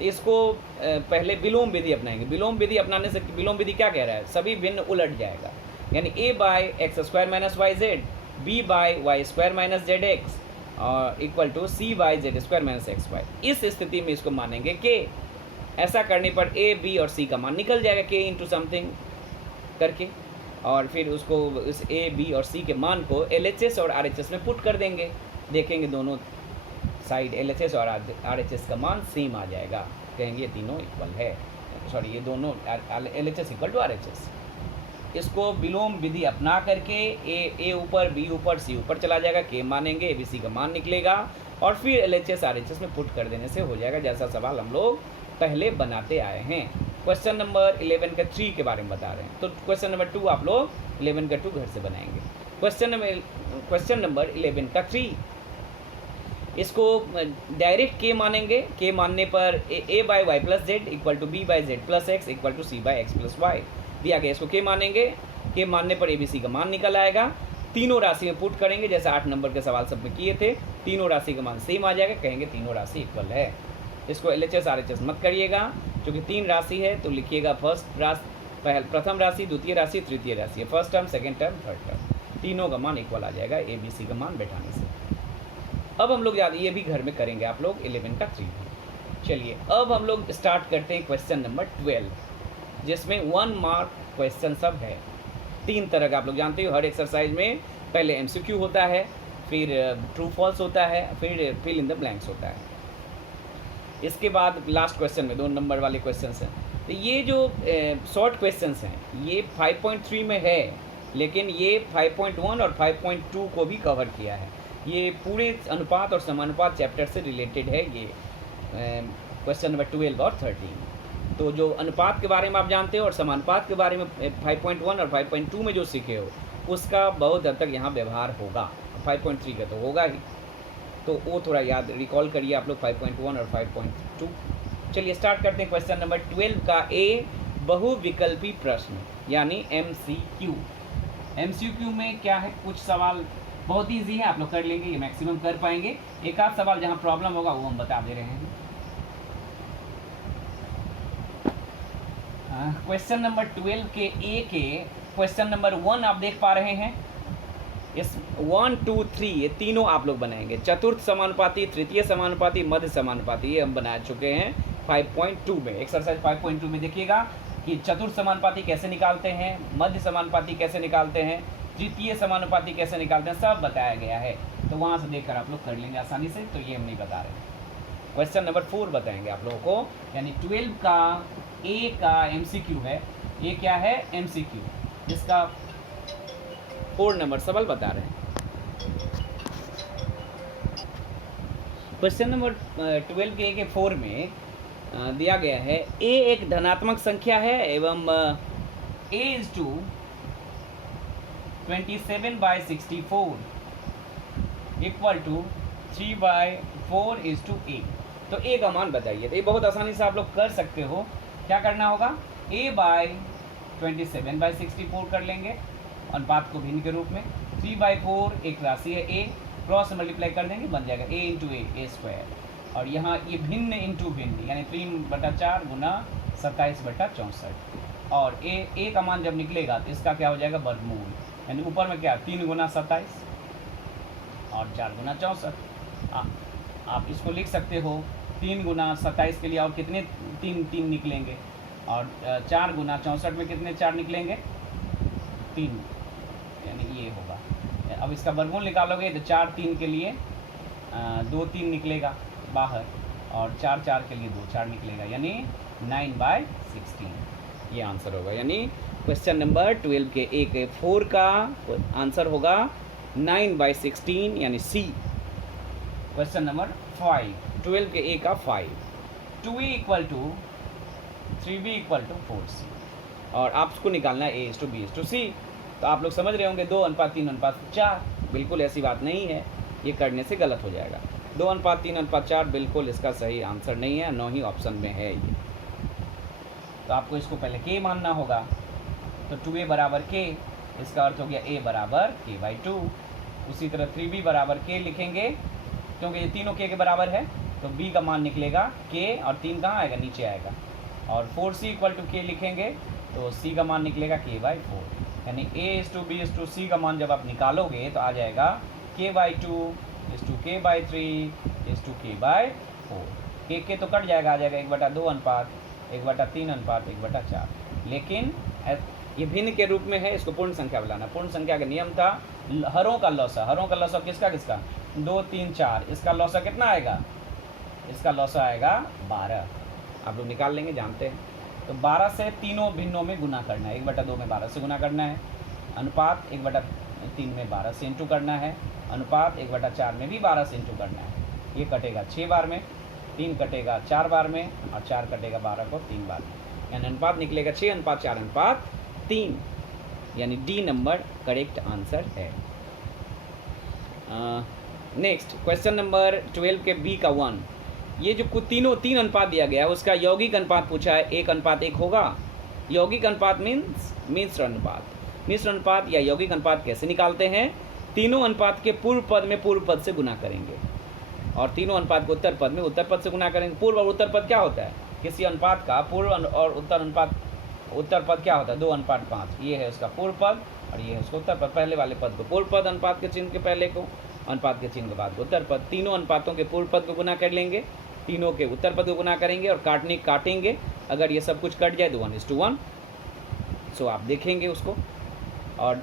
इसको पहले विलोम विधि अपनाएंगे। विलोम विधि अपनाने से, विलोम विधि क्या कह रहा है, सभी भिन्न उलट जाएगा। यानी A by X square minus Y Z, B by Y square minus Z X और equal to C by Z square minus X Y. इस स्थिति में इसको मानेंगे के। ऐसा करने पर ए, बी और सी का मान निकल जाएगा, के इंटू समथिंग करके, और फिर उसको इस ए, बी और सी के मान को LHS और RHS में पुट कर देंगे। देखेंगे दोनों साइड LHS और RHS का मान सेम आ जाएगा। कहेंगे ये तीनों इक्वल है, सॉरी ये दोनों LHS इक्वल टू RHS। इसको विलोम विधि अपना करके ए ऊपर, बी ऊपर, सी ऊपर चला जाएगा, के मानेंगे, ABC का मान निकलेगा, और फिर LHS RHS में पुट कर देने से हो जाएगा, जैसा सवाल हम लोग पहले बनाते आए हैं। क्वेश्चन नंबर 11 का 3 के बारे में बता रहे हैं। तो क्वेश्चन नंबर 2 आप लोग 11 का 2 घर से बनाएंगे। क्वेश्चन नंबर 11 का 3, इसको डायरेक्ट के मानेंगे। के मानने पर A by Y plus Z equal to B by Z plus X equal to C by X plus Y दिया गया। इसको के मानेंगे। के मानने पर ABC का मान निकल आएगा। तीनों राशि में पुट करेंगे, जैसे 8 नंबर के सवाल सब में किए थे। तीनों राशि का मान सेम आ जाएगा, कहेंगे तीनों राशि इक्वल है। इसको LHS RHS मत करिएगा, क्योंकि 3 राशि है तो लिखिएगा प्रथम राशि, द्वितीय राशि, तृतीय राशि, first term, second term, third term. तीनों का मान इक्वल आ जाएगा ABC का मान बैठाने से। अब हम लोग ये भी घर में करेंगे आप लोग 11 का 3। चलिए अब हम लोग स्टार्ट करते हैं क्वेश्चन नंबर 12, जिसमें 1 मार्क क्वेश्चन सब है। 3 तरह का आप लोग जानते हो। हर एक्सरसाइज में पहले MCQ होता है, फिर ट्रू फॉल्स होता है, फिर फिल इन द ब्लैंक्स होता है। इसके बाद लास्ट क्वेश्चन में 2 नंबर वाले क्वेश्चंस हैं। तो ये जो शॉर्ट क्वेश्चंस हैं ये 5.3 में है, लेकिन ये 5.1 और 5.2 को भी कवर किया है। ये पूरे अनुपात और समानुपात चैप्टर से रिलेटेड है ये क्वेश्चन नंबर 12 और 13। तो जो अनुपात के बारे में आप जानते हो और समानुपात के बारे में 5.1 और 5.2 में जो सीखे हो, उसका बहुत हद तक यहाँ व्यवहार होगा। 5.3 का तो होगा ही, तो वो थोड़ा याद रिकॉल करिए आप लोग 5.1 और 5.2। चलिए स्टार्ट करते हैं क्वेश्चन नंबर 12 का ए, बहुविकल्पी प्रश्न यानी MCQ। MCQ में क्या है, कुछ सवाल बहुत ईजी है, आप लोग कर लेंगे, ये मैक्सिमम कर पाएंगे। एक आध सवाल जहाँ प्रॉब्लम होगा वो हम बता दे रहे हैं। क्वेश्चन नंबर 12 के ए के क्वेश्चन नंबर 1 आप देख पा रहे हैं। इस 1, 2, 3 ये तीनों आप लोग बनाएंगे। चतुर्थ समानुपाती, तृतीय समानुपाती, मध्य समानुपाती, ये हम बना चुके हैं 5.2 में। एक्सरसाइज 5.2 में देखिएगा कि चतुर्थ समानुपाती कैसे निकालते हैं, मध्य समानुपाती कैसे निकालते हैं, तृतीय समानुपाती कैसे निकालते हैं, सब बताया गया है। तो वहाँ से देखकर आप लोग कर लेंगे आसानी से। तो ये हम नहीं बता रहे। क्वेश्चन नंबर 4 बताएंगे आप लोगों को, यानी 12 का ए का MCQ है। ये क्या है, MCQ, जिसका 4 नंबर सवाल बता रहे हैं। क्वेश्चन नंबर 12 के 4 में दिया गया है a एक धनात्मक संख्या है एवं a is to 27/64 equal to 3/4 a। तो a का मान बताइए। तो ये बहुत आसानी से आप लोग कर सकते हो। क्या करना होगा, a बाय 27/64 कर लेंगे अनुपात को भिन्न के रूप में। 3/4 एक राशि है a, क्रॉस मल्टीप्लाई कर देंगे, बन जाएगा a इंटू ए स्क्वायर। और यहाँ ये भिन्न इंटू भिन्न यानी 3/4 गुना 27/64। और a का मान जब निकलेगा तो इसका क्या हो जाएगा, वर्गमूल। यानी ऊपर में क्या 3 गुना 27 और 4 गुना 64। आप इसको लिख सकते हो 3 गुना 27 के लिए और कितने 3 निकलेंगे, और 4 गुना 64 में कितने 4 निकलेंगे, 3, यानी ये होगा। अब इसका वर्गमूल निकालोगे तो 4 3 के लिए 2 3 निकलेगा बाहर, और 4 4 के लिए 2 4 निकलेगा, यानी 9/16 ये आंसर होगा। यानी क्वेश्चन नंबर 12 के A के 4 का आंसर होगा 9/16 यानी C। क्वेश्चन नंबर 5, 12 के A का 5, 2A equal to 3B equal to 4C, और आपको निकालना है A is to B is to C। तो आप लोग समझ रहे होंगे 2:3:4, बिल्कुल ऐसी बात नहीं है, ये करने से गलत हो जाएगा। 2:3:4 बिल्कुल इसका सही आंसर नहीं है, 9 ही ऑप्शन में है ये। तो आपको इसको पहले k मानना होगा। तो 2a बराबर k, इसका अर्थ हो गया a बराबर k/2। उसी तरह 3b बराबर k लिखेंगे, क्योंकि ये तीनों k के बराबर है, तो b का मान निकलेगा k, और 3 कहाँ आएगा, नीचे आएगा। और 4c इक्वल टू k लिखेंगे तो c का मान निकलेगा k/4। यानी a is to b is to c का मान जब आप निकालोगे तो आ जाएगा k/2 is to k/3 is to k/4। k तो कट जाएगा, आ जाएगा 1/2 अनुपात 1/3 अनुपात 1/4। लेकिन ये भिन्न के रूप में है, इसको पूर्ण संख्या बनाना। पूर्ण संख्या का नियम था हरों का लौसा किसका 2 3 4, इसका लौसा कितना आएगा, इसका लौसा आएगा 12। आप लोग निकाल लेंगे, जानते हैं। तो 12 से तीनों भिन्नों में गुना करना है, 1/2 में 12 से गुना करना है, अनुपात 1/3 में 12 से इंटू करना है, अनुपात 1/4 में भी 12 से इंटू करना है। ये कटेगा 6 बार में, 3 कटेगा 4 बार में, और 4 कटेगा 12 को 3 बार में, यानी अनुपात निकलेगा 6:4:3, यानी डी नंबर करेक्ट आंसर है। नेक्स्ट क्वेश्चन नंबर 12 के बी का 1, ये जो तीन अनुपात दिया गया है उसका यौगिक अनुपात पूछा है। 1:1 होगा। यौगिक अनुपात मीन्स मिश्र अनुपात। मिश्र अनुपात या यौगिक अनुपात कैसे निकालते हैं, तीनों अनुपात के पूर्व पद में पूर्व पद से गुना करेंगे, और तीनों अनुपात को उत्तर पद में उत्तर पद से गुना करेंगे। पूर्व और उत्तर पद क्या होता है, किसी अनुपात का पूर्व और उत्तर पद क्या होता है, 2:5। ये है उसका पूर्व पद और ये है उसका उत्तर पद। पहले वाले पद को पूर्व पद, अनुपात के चिन्ह के पहले को, अनुपात के चिन्ह के बाद उत्तर पद। तीनों अनुपातों के पूर्व पद को गुना कर लेंगे, तीनों के उत्तर पद को गुना करेंगे, और काटेंगे। अगर ये सब कुछ कट जाए तो 1:1। सो आप देखेंगे उसको, और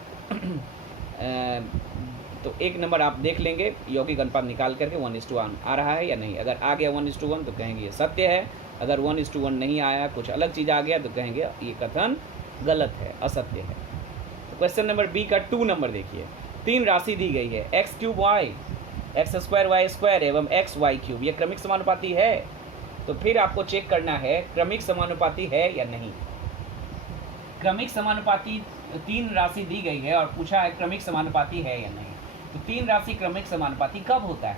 तो एक नंबर आप देख लेंगे यौगिक अनुपात निकाल करके 1:1 आ रहा है या नहीं। अगर आ गया 1:1 तो कहेंगे ये सत्य है। अगर 1:1 नहीं आया, कुछ अलग चीज़ आ गया, तो कहेंगे ये कथन गलत है, असत्य है। तो क्वेश्चन नंबर बी का 2 नंबर देखिए। 3 राशि दी गई है, x³ y, x² y² एवं x y³ ये क्रमिक समानुपाती है। तो फिर आपको चेक करना है क्रमिक समानुपाती है या नहीं। क्रमिक समानुपाती 3 राशि दी गई है और पूछा है क्रमिक समानुपाती है या नहीं। तो 3 राशि क्रमिक समानुपाती कब होता है,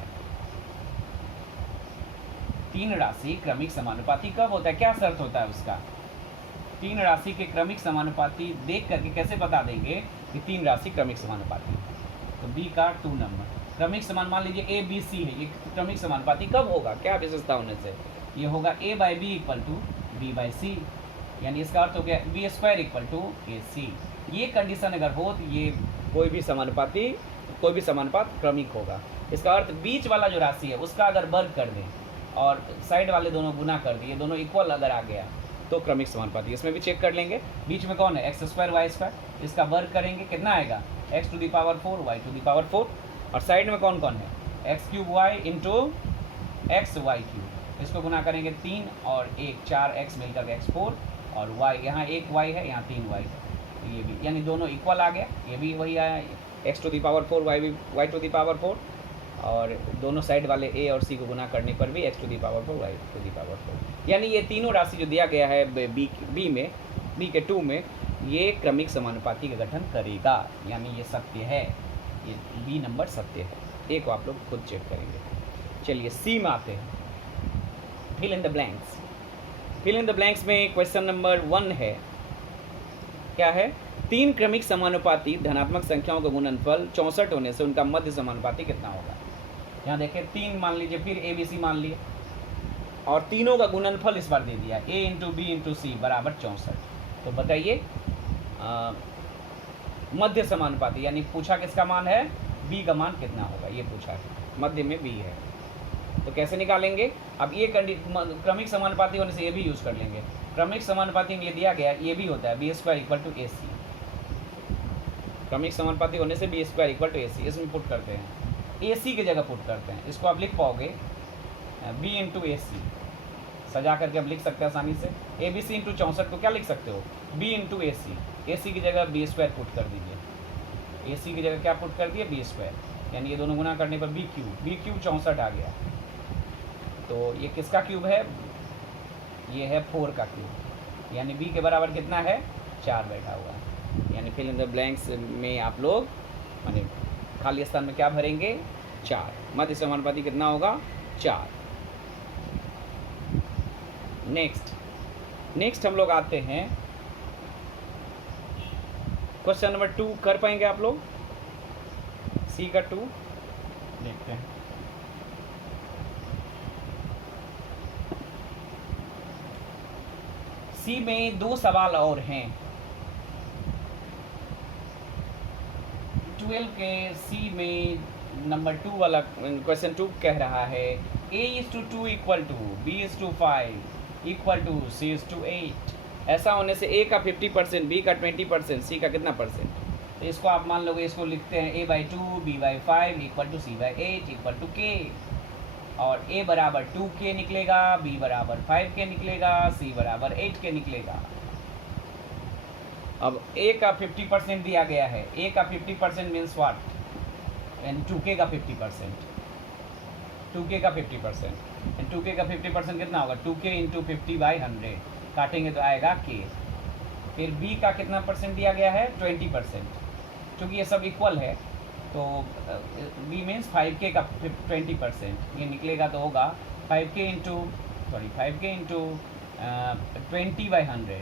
3 राशि क्रमिक समानुपाती कब होता है, क्या शर्त होता है उसका। 3 राशि के क्रमिक समानुपाती देख करके कैसे बता देंगे कि 3 राशि क्रमिक समानुपाती। तो बी का 2 नंबर क्रमिक समान, मान लीजिए ए बी सी है, ये क्रमिक समानुपाती कब होगा, क्या विशेषता होने से, ये होगा a/b इक्वल टू b/c, यानी इसका अर्थ हो गया b² इक्वल टू ac। ये कंडीशन अगर हो तो ये कोई भी समानुपात क्रमिक होगा। इसका अर्थ बीच वाला जो राशि है उसका अगर वर्ग कर दें और साइड वाले दोनों गुना कर दिए, दोनों इक्वल अगर आ गया तो क्रमिक समानुपाती। इसमें भी चेक कर लेंगे, बीच में कौन है x² y², इसका वर्ग करेंगे कितना आएगा x⁴ y⁴, और साइड में कौन कौन है x³ y इंटू xy³, इसको गुना करेंगे 3 और 1 4x मिलकर x4, और y यहाँ 1 y है, यहाँ 3 y है, तो ये भी यानी दोनों इक्वल आ गया। ये भी वही आया x⁴ y⁴ और दोनों साइड वाले a और c को गुना करने पर भी x to the power 4 y to the power 4। यानी ये तीनों राशि जो दिया गया है b के 2 में, ये क्रमिक समानुपाती का गठन करेगा, यानी ये सत्य है, ये b नंबर सत्य है। a को आप लोग खुद चेक करेंगे। चलिए c में आते हैं, fill in the blanks. Fill in the blanks में क्वेश्चन नंबर 1 है, क्या है, 3 क्रमिक समानुपाती धनात्मक संख्याओं का गुणनफल 64 होने से उनका मध्य समानुपाती कितना होगा। यहाँ देखिए 3 मान लीजिए, फिर ए बी सी मान लिए, और तीनों का गुणनफल इस बार दे दिया a इंटू बी इंटू सी बराबर 64। तो बताइए मध्य समानुपाती, यानी पूछा किसका मान है, b का मान कितना होगा, ये पूछा है, मध्य में b है। तो कैसे निकालेंगे, अब ये क्रमिक समानुपाती होने से ये भी यूज़ कर लेंगे। क्रमिक समानुपाती में ये दिया गया, ये भी होता है बी स्क्वायर इक्वल टू ए सी। क्रमिक समानुपाती होने से बी स्क्वायर इक्वल टू ए सी, इसमें पुट करते हैं, ए सी की जगह पुट करते हैं। इसको आप लिख पाओगे बी इंटू ए सी, सजा करके आप लिख सकते हैं आसानी से। ए बी सी इंटू 64 को क्या लिख सकते हो, बी इंटू ए सी की जगह बी स्क्वायर पुट कर दीजिए, ए सी की जगह क्या पुट कर दिए, बी स्क्वायर, यानी ये दोनों गुना करने पर बी क्यूब 64 आ गया। तो ये किसका क्यूब है, ये है 4 का क्यूब, यानी b के बराबर कितना है, 4 बैठा हुआ है। यानी फिल इन द ब्लैंक्स में आप लोग माने खाली स्थान में क्या भरेंगे, 4। मध्य समानुपाती कितना होगा, 4। नेक्स्ट हम लोग आते हैं क्वेश्चन नंबर 2। कर पाएंगे आप लोग, सी का 2 देखते हैं। सी में 2 सवाल और हैं। 12 के सी में नंबर 2 वाला क्वेश्चन 2 कह रहा है a/2 equal to b/5 equal to c/8। ऐसा होने से a का 50%, b का 20%, c का कितना परसेंट। तो इसको आप मान लोगे, इसको लिखते हैं a/2 b/5 equal to c/8 equal to k, और a बराबर 2k निकलेगा, b बराबर 5k निकलेगा, c बराबर 8k निकलेगा। अब a का 50% दिया गया है, a का 50% मीन्स व्हाट, यानी 2k का 50%, 2k का 50%, 2k का 50% कितना होगा, 2k इंटू 50/100, काटेंगे तो आएगा k। फिर b का कितना परसेंट दिया गया है, 20%, क्योंकि ये सब इक्वल है तो b मीन्स 5k का 20%, ये निकलेगा तो होगा 5k इंटू 20/100,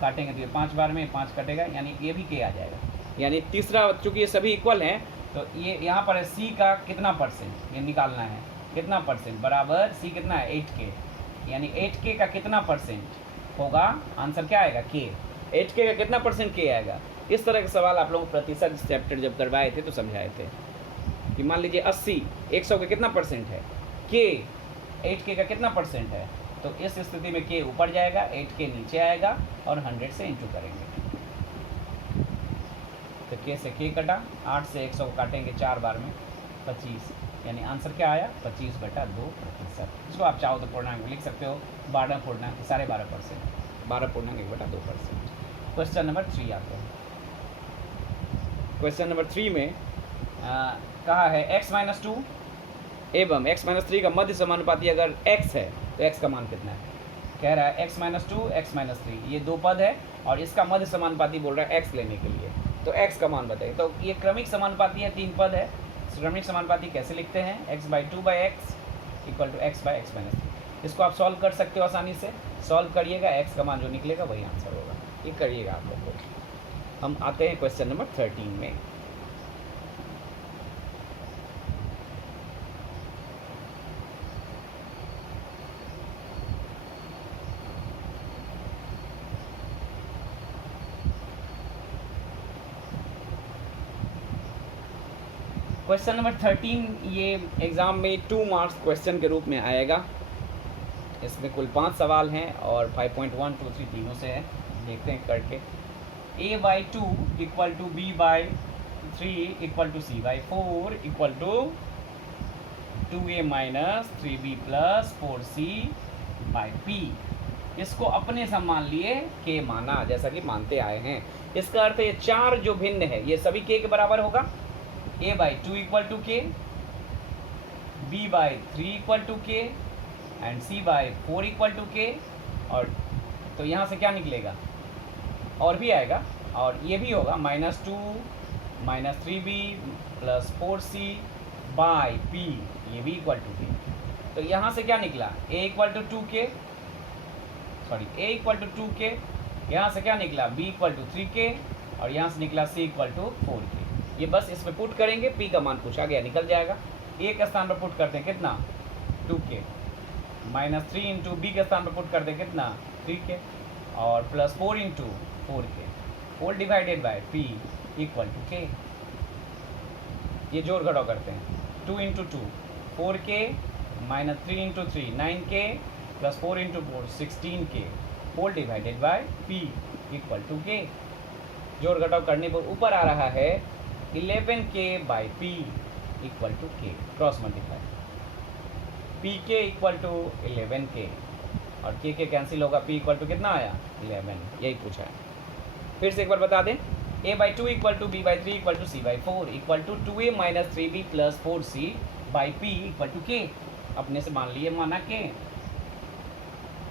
काटेंगे तो ये 5 बार में 5 कटेगा, यानी ये भी k आ जाएगा। यानी तीसरा, चूँकि ये सभी इक्वल हैं तो ये यहाँ पर है c का कितना परसेंट, ये निकालना है, कितना परसेंट बराबर c कितना है, 8k, यानी 8k का कितना परसेंट होगा, आंसर क्या आएगा, k। 8k का कितना परसेंट k आएगा। इस तरह के सवाल आप लोगों को प्रतिशत चैप्टर जब करवाए थे तो समझाए थे कि मान लीजिए 80 100 का कितना परसेंट है, k 8k का कितना परसेंट है, तो इस स्थिति में k ऊपर जाएगा, 8k नीचे आएगा और 100 से इंटू करेंगे। तो k से k कटा, 8 से 100 को काटेंगे 4 बार में 25, यानी आंसर क्या आया, 25/2%। इसको आप चाहो तो पूर्णांक लिख सकते हो, 12 पूर्णांक 12.5%, 12.1/2%। क्वेश्चन नंबर 3 आते हैं। क्वेश्चन नंबर 3 में कहा है x-2 एवं x-3 का मध्य समानुपाती अगर x है तो x का मान कितना है। कह रहा है x-2 x-3, ये 2 पद है और इसका मध्य समानुपाती बोल रहा है x लेने के लिए, तो x का मान बताइए। तो ये क्रमिक समानुपाती है, 3 पद है, क्रमिक समानुपाती कैसे लिखते हैं, x/2/x इक्वल टू x/x-3। इसको आप सॉल्व कर सकते हो आसानी से, सॉल्व करिएगा, x का मान जो निकलेगा वही आंसर होगा, ये करिएगा आप लोग को। हम आते हैं क्वेश्चन नंबर 13 में। क्वेश्चन नंबर 13 ये एग्ज़ाम में 2 मार्क्स क्वेश्चन के रूप में आएगा। इसमें कुल 5 सवाल हैं और 5.1, 2, 3 तीनों से है, देखते हैं करके। a/2 equal to b/3 equal to c/4 equal to 2a minus 3b plus 4c/p। इसको अपने सम मान लिए, k माना, जैसा कि मानते आए हैं। इसका अर्थ ये 4 जो भिन्न है ये सभी k के बराबर होगा। a/2 equal to k, b by 3 equal to K and c by 4 equal to K. और तो यहाँ से क्या निकलेगा, और भी आएगा और ये भी होगा -2 -3b plus 4c by p, ये भी इक्वल टू के। तो यहाँ से क्या निकला, a equal to 2k, sorry a equal to 2k, यहाँ से क्या निकला b इक्वल टू 3k और यहाँ से निकला c इक्वल टू 4k। ये बस इसमें पुट करेंगे, p का मान पूछा गया निकल जाएगा। a के स्थान पर पुट करते हैं कितना 2k, -3 इंटू b के स्थान पर पुट करते हैं कितना 3k और plus 4 into 4k whole divided by p equal to k। ये जोड़ घटाव करते हैं, 2 into 2 4k -3 into 3 9k plus 4 into 4 16k whole divided by p equal to k। जोड़ घटाव करने पर ऊपर आ रहा है 11k by p equal to k, cross multiply pk equal to 11k और k कैंसिल होगा, p इक्वल टू कितना आया 11, यही पूछा है। फिर से एक बार बता दें, a by 2 equal to b by 3 equal to c by 4 equal to 2a minus 3b plus 4c by p equal to k। अपने से मान लिए माना k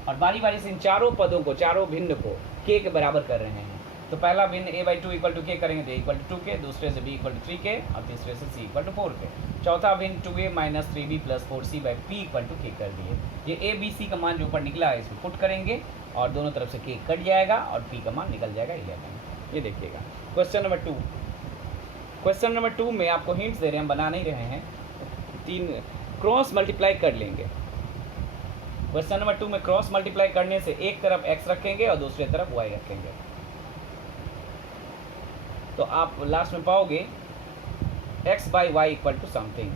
और बारी बारी से इन चारों पदों को, चारों भिन्न को k के बराबर कर रहे हैं। तो पहला भिन्न a by 2 equal to k करेंगे तो a इक्वल टू 2k, दूसरे से b इक्वल टू 3k और तीसरे से c इक्वल टू 4k। चौथा भिन्न 2a minus 3b plus 4c by p equal to k कर दिए। ये a b c का मान जो ऊपर निकला है इसमें पुट करेंगे और दोनों तरफ से k कट जाएगा और p का मान निकल जाएगा 11। ये देखिएगा क्वेश्चन नंबर 2। क्वेश्चन नंबर 2 में आपको हिंट्स दे रहे हैं, हम बना नहीं रहे हैं, 3 क्रॉस मल्टीप्लाई कर लेंगे। क्वेश्चन नंबर 2 में क्रॉस मल्टीप्लाई करने से एक तरफ x रखेंगे और दूसरी तरफ y रखेंगे, तो आप लास्ट में पाओगे x by y equal to something.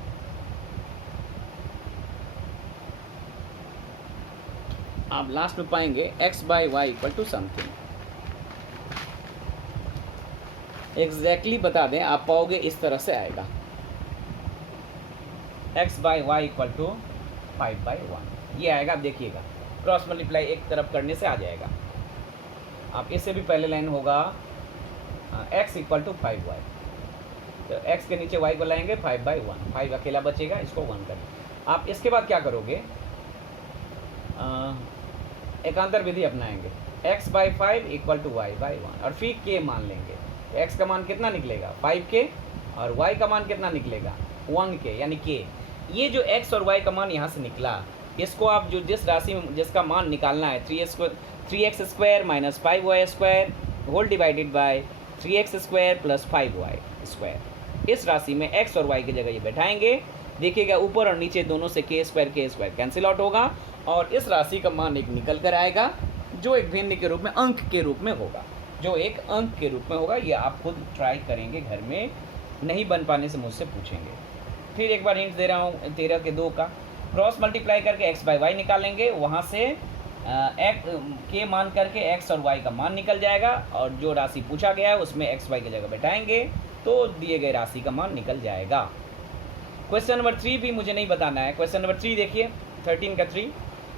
आप लास्ट में पाएंगे x by y equal to something. Exactly बता दें, आप पाओगे इस तरह से आएगा x by y equal to 5/1, ये आएगा। आप देखिएगा क्रॉस मल्टीप्लाई एक तरफ करने से आ जाएगा। आप इससे भी पहले लाइन होगा x इक्वल टू 5y, तो x के नीचे y को लाएंगे 5/1, 5 अकेला बचेगा, इसको 1 कर। आप इसके बाद क्या करोगे, एकांतर विधि अपनाएंगे, x by 5 equal to y by 1 और फिर k मान लेंगे। तो x का मान कितना निकलेगा 5k और y का मान कितना निकलेगा 1k, यानी k। ये जो x और y का मान यहाँ से निकला, इसको आप जो जिस राशि में जिसका मान निकालना है 3x square minus 5y square whole divided by 3x square plus 5y square, इस राशि में x और y की जगह ये बैठाएंगे। देखिएगा ऊपर और नीचे दोनों से k स्क्वायर कैंसिल आउट होगा और इस राशि का मान एक निकल कर आएगा जो एक भिन्न के रूप में, अंक के रूप में होगा, जो एक अंक के रूप में होगा। ये आप खुद ट्राई करेंगे घर में, नहीं बन पाने से मुझसे पूछेंगे। फिर एक बार हिंट दे रहा हूँ 13 के 2 का, क्रॉस मल्टीप्लाई करके x बाई वाई निकालेंगे, वहाँ से k मान करके x और y का मान निकल जाएगा और जो राशि पूछा गया है उसमें x y की जगह बैठाएंगे तो दिए गए राशि का मान निकल जाएगा। क्वेश्चन नंबर 3 भी मुझे नहीं बताना है। क्वेश्चन नंबर 3 देखिए, 13 का 3,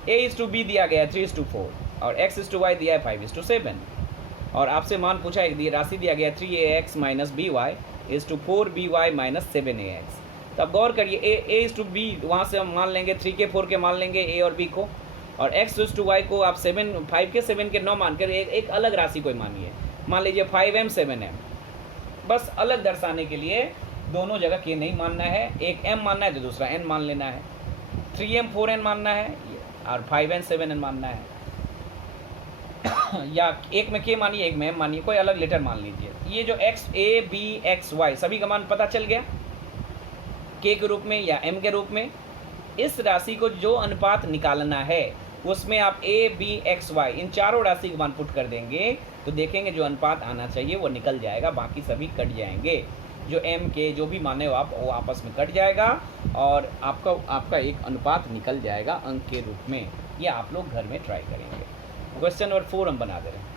a/b दिया गया है 3/4 और x/y दिया है 5/7 और आपसे मान पूछा है, राशि दिया गया 3ax माइनस by इज टू 4by माइनस 7ax। तो अब गौर करिए, a/b वहाँ से हम मान लेंगे 3 4 के मान लेंगे a और b को, और x/y को आप 5 के 7 के 9 मानकर एक अलग राशि कोई मानिए, मान लीजिए 5m 7m। बस अलग दर्शाने के लिए दोनों जगह k नहीं मानना है, एक m मानना है तो दूसरा n मान लेना है, 3m 4n मानना है और 5n 7n मानना है या एक में k मानिए एक में m मानिए, कोई अलग लेटर मान लीजिए। ये जो x a b x y सभी का मान पता चल गया k के रूप में या m के रूप में। इस राशि को जो अनुपात निकालना है उसमें आप a b x y इन चारों राशि का मान पुट कर देंगे तो देखेंगे जो अनुपात आना चाहिए वो निकल जाएगा, बाकी सभी कट जाएंगे। जो m के जो भी माने हो आप वो आपस में कट जाएगा और आपका एक अनुपात निकल जाएगा अंक के रूप में। ये आप लोग घर में ट्राई करेंगे। क्वेश्चन नंबर 4 हम बना दे रहे हैं,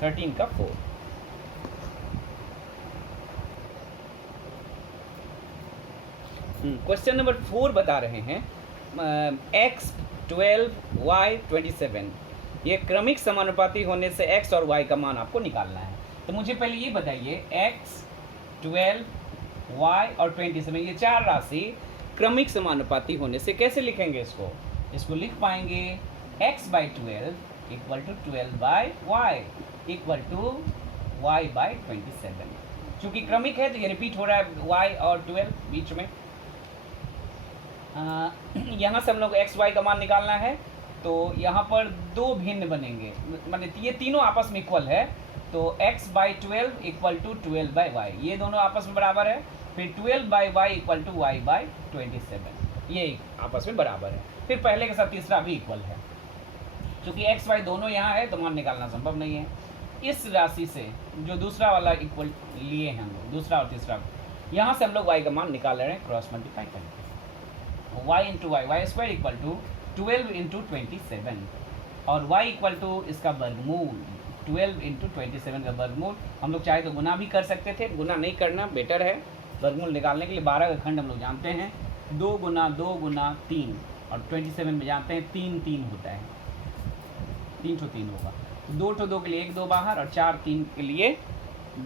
13 का 4। क्वेश्चन नंबर 4 बता रहे हैं x 12 y 27, ये क्रमिक समानुपाती होने से x और y का मान आपको निकालना है। तो मुझे पहले ये बताइए x 12 y और 27 ये चार राशि क्रमिक समानुपाती होने से कैसे लिखेंगे इसको लिख पाएंगे x/12 equal to 12/y equal to y/27। चूँकि क्रमिक है तो ये रिपीट हो रहा है y और 12 बीच में। यहाँ से हम लोग x y का मान निकालना है, तो यहाँ पर दो भिन्न बनेंगे, मतलब ये तीनों आपस में इक्वल है, तो x/12 इक्वल टू 12/y, ये दोनों आपस में बराबर है। फिर 12/y इक्वल टू y/27, ये आपस में बराबर है। फिर पहले के साथ तीसरा भी इक्वल है। चूँकि x y दोनों यहाँ है तो मान निकालना संभव नहीं है। इस राशि से जो दूसरा वाला इक्वल लिए हैं हम लोग, दूसरा और तीसरा, यहाँ से हम लोग y का मान निकाल रहे हैं क्रॉस मल्टीप्लाई करके। y into y, y square equal to 12 into 27, और y इक्वल टू इसका वर्गमूल 12 इंटू 27 का वर्गमूल। हम लोग चाहे तो गुना भी कर सकते थे, गुना नहीं करना बेटर है। वर्गमूल निकालने के लिए 12 का खंड हम लोग जानते हैं, 2 गुना 2 गुना 3, और 27 में जानते हैं 3 3 होता है, 3 ठो 3 होगा, 2 ठो 2 के लिए 1 2 बाहर, और 4 3 के लिए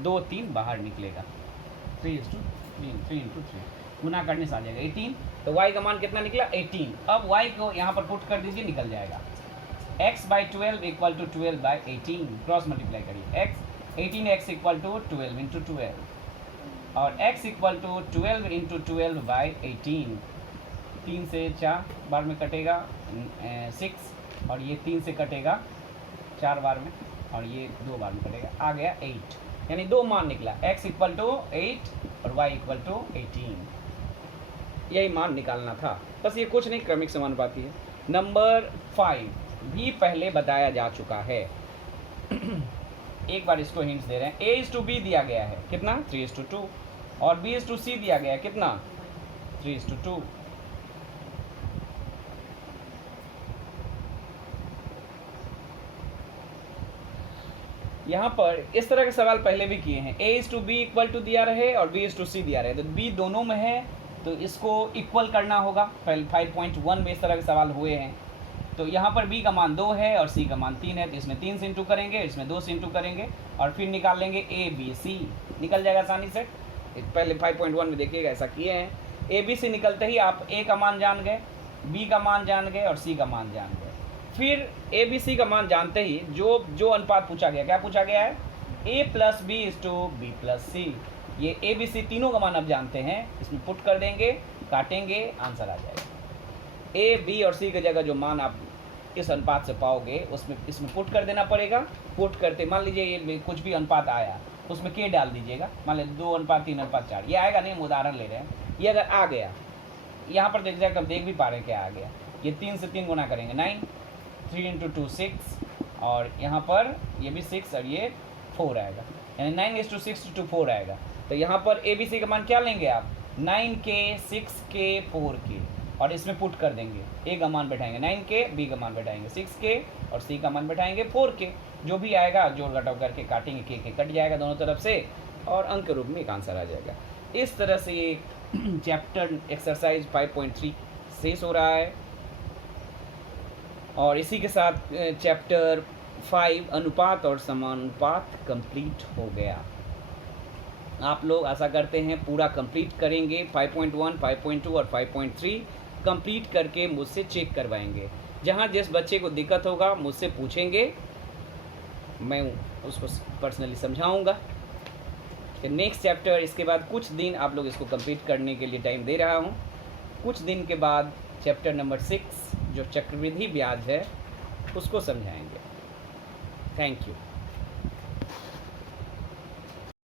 2 3 बाहर निकलेगा। 3 इंटू 3 गुना करने से आ जाएगा 18। तो y का मान कितना निकला 18। अब y को यहाँ पर पुट कर दीजिए, निकल जाएगा x/12 equal to 12/18, cross multiply करिए, 18x इक्वल टू 12 इंटू 12, और x इक्वल टू 12 इंटू 12/18। 3 से 4 बार में कटेगा 6, और ये 3 से कटेगा 4 बार में, और ये 2 बार में कटेगा, आ गया 8। यानी दो मान निकला, x इक्वल टू 8 और y इक्वल टू 18। यही मान निकालना था, बस ये कुछ नहीं, क्रमिक समानुपाती है। नंबर 5 भी पहले बताया जा चुका है। एक बार इसको हिंट्स दे रहे हैं। a/b दिया गया है कितना 3:2, और b/c दिया गया है कितना 3:2। यहाँ पर इस तरह के सवाल पहले भी किए हैं। a/b इक्वल टू दिया रहे और b/c दिया रहे, तो b दोनों में है तो इसको इक्वल करना होगा। पहले 5.1 में इस तरह के सवाल हुए हैं। तो यहाँ पर b का मान 2 है और c का मान 3 है, तो इसमें 3 से इंटू करेंगे, इसमें 2 से इंटू करेंगे, और फिर निकाल लेंगे a b c, निकल जाएगा आसानी से। पहले 5.1 में देखिएगा ऐसा किए हैं। a b c निकलते ही आप a का मान जान गए, b का मान जान गए और c का मान जान गए। फिर a b c का मान जानते ही जो अनुपात पूछा गया, क्या पूछा गया है, a plus B is to B plus C. ये a b c तीनों का मान अब जानते हैं, इसमें पुट कर देंगे, काटेंगे, आंसर आ जाएगा। a b और c की जगह जो मान आप इस अनुपात से पाओगे उसमें इसमें पुट कर देना पड़ेगा। पुट करते मान लीजिए ये कुछ भी अनुपात आया, उसमें k डाल दीजिएगा, मान लीजिए 2:3:4, ये आएगा नहीं, हम उदाहरण ले रहे हैं। ये अगर आ गया, यहाँ पर देख जाएगा, देख भी पा रहे हैं क्या आ गया। ये 3 से 3 गुना करेंगे 9, 3 इंटू 2 6, और यहाँ पर ये भी 6 और ये 4 आएगा, यानी 9:6 4 आएगा। तो यहाँ पर a b c का मान क्या लेंगे आप, 9k 6k 4k, और इसमें पुट कर देंगे। a का मान बैठाएंगे 9k, b का मान बैठाएंगे 6k, और c का मान बैठाएंगे 4k। जो भी आएगा जोड़ घटाव करके काटेंगे, k कट जाएगा दोनों तरफ से, और अंक के रूप में एक आंसर आ जाएगा। इस तरह से ये चैप्टर एक्सरसाइज 5.3 शेष हो रहा है, और इसी के साथ चैप्टर 5 अनुपात और समानुपात कंप्लीट हो गया। आप लोग आशा करते हैं पूरा कंप्लीट करेंगे। 5.1, 5.2 और 5.3 कंप्लीट करके मुझसे चेक करवाएंगे। जहाँ जिस बच्चे को दिक्कत होगा मुझसे पूछेंगे, मैं उसको पर्सनली समझाऊंगा। नेक्स्ट चैप्टर इसके बाद कुछ दिन आप लोग इसको कंप्लीट करने के लिए टाइम दे रहा हूँ। कुछ दिन के बाद चैप्टर नंबर 6 जो चक्रवृद्धि ब्याज है उसको समझाएंगे। Thank you.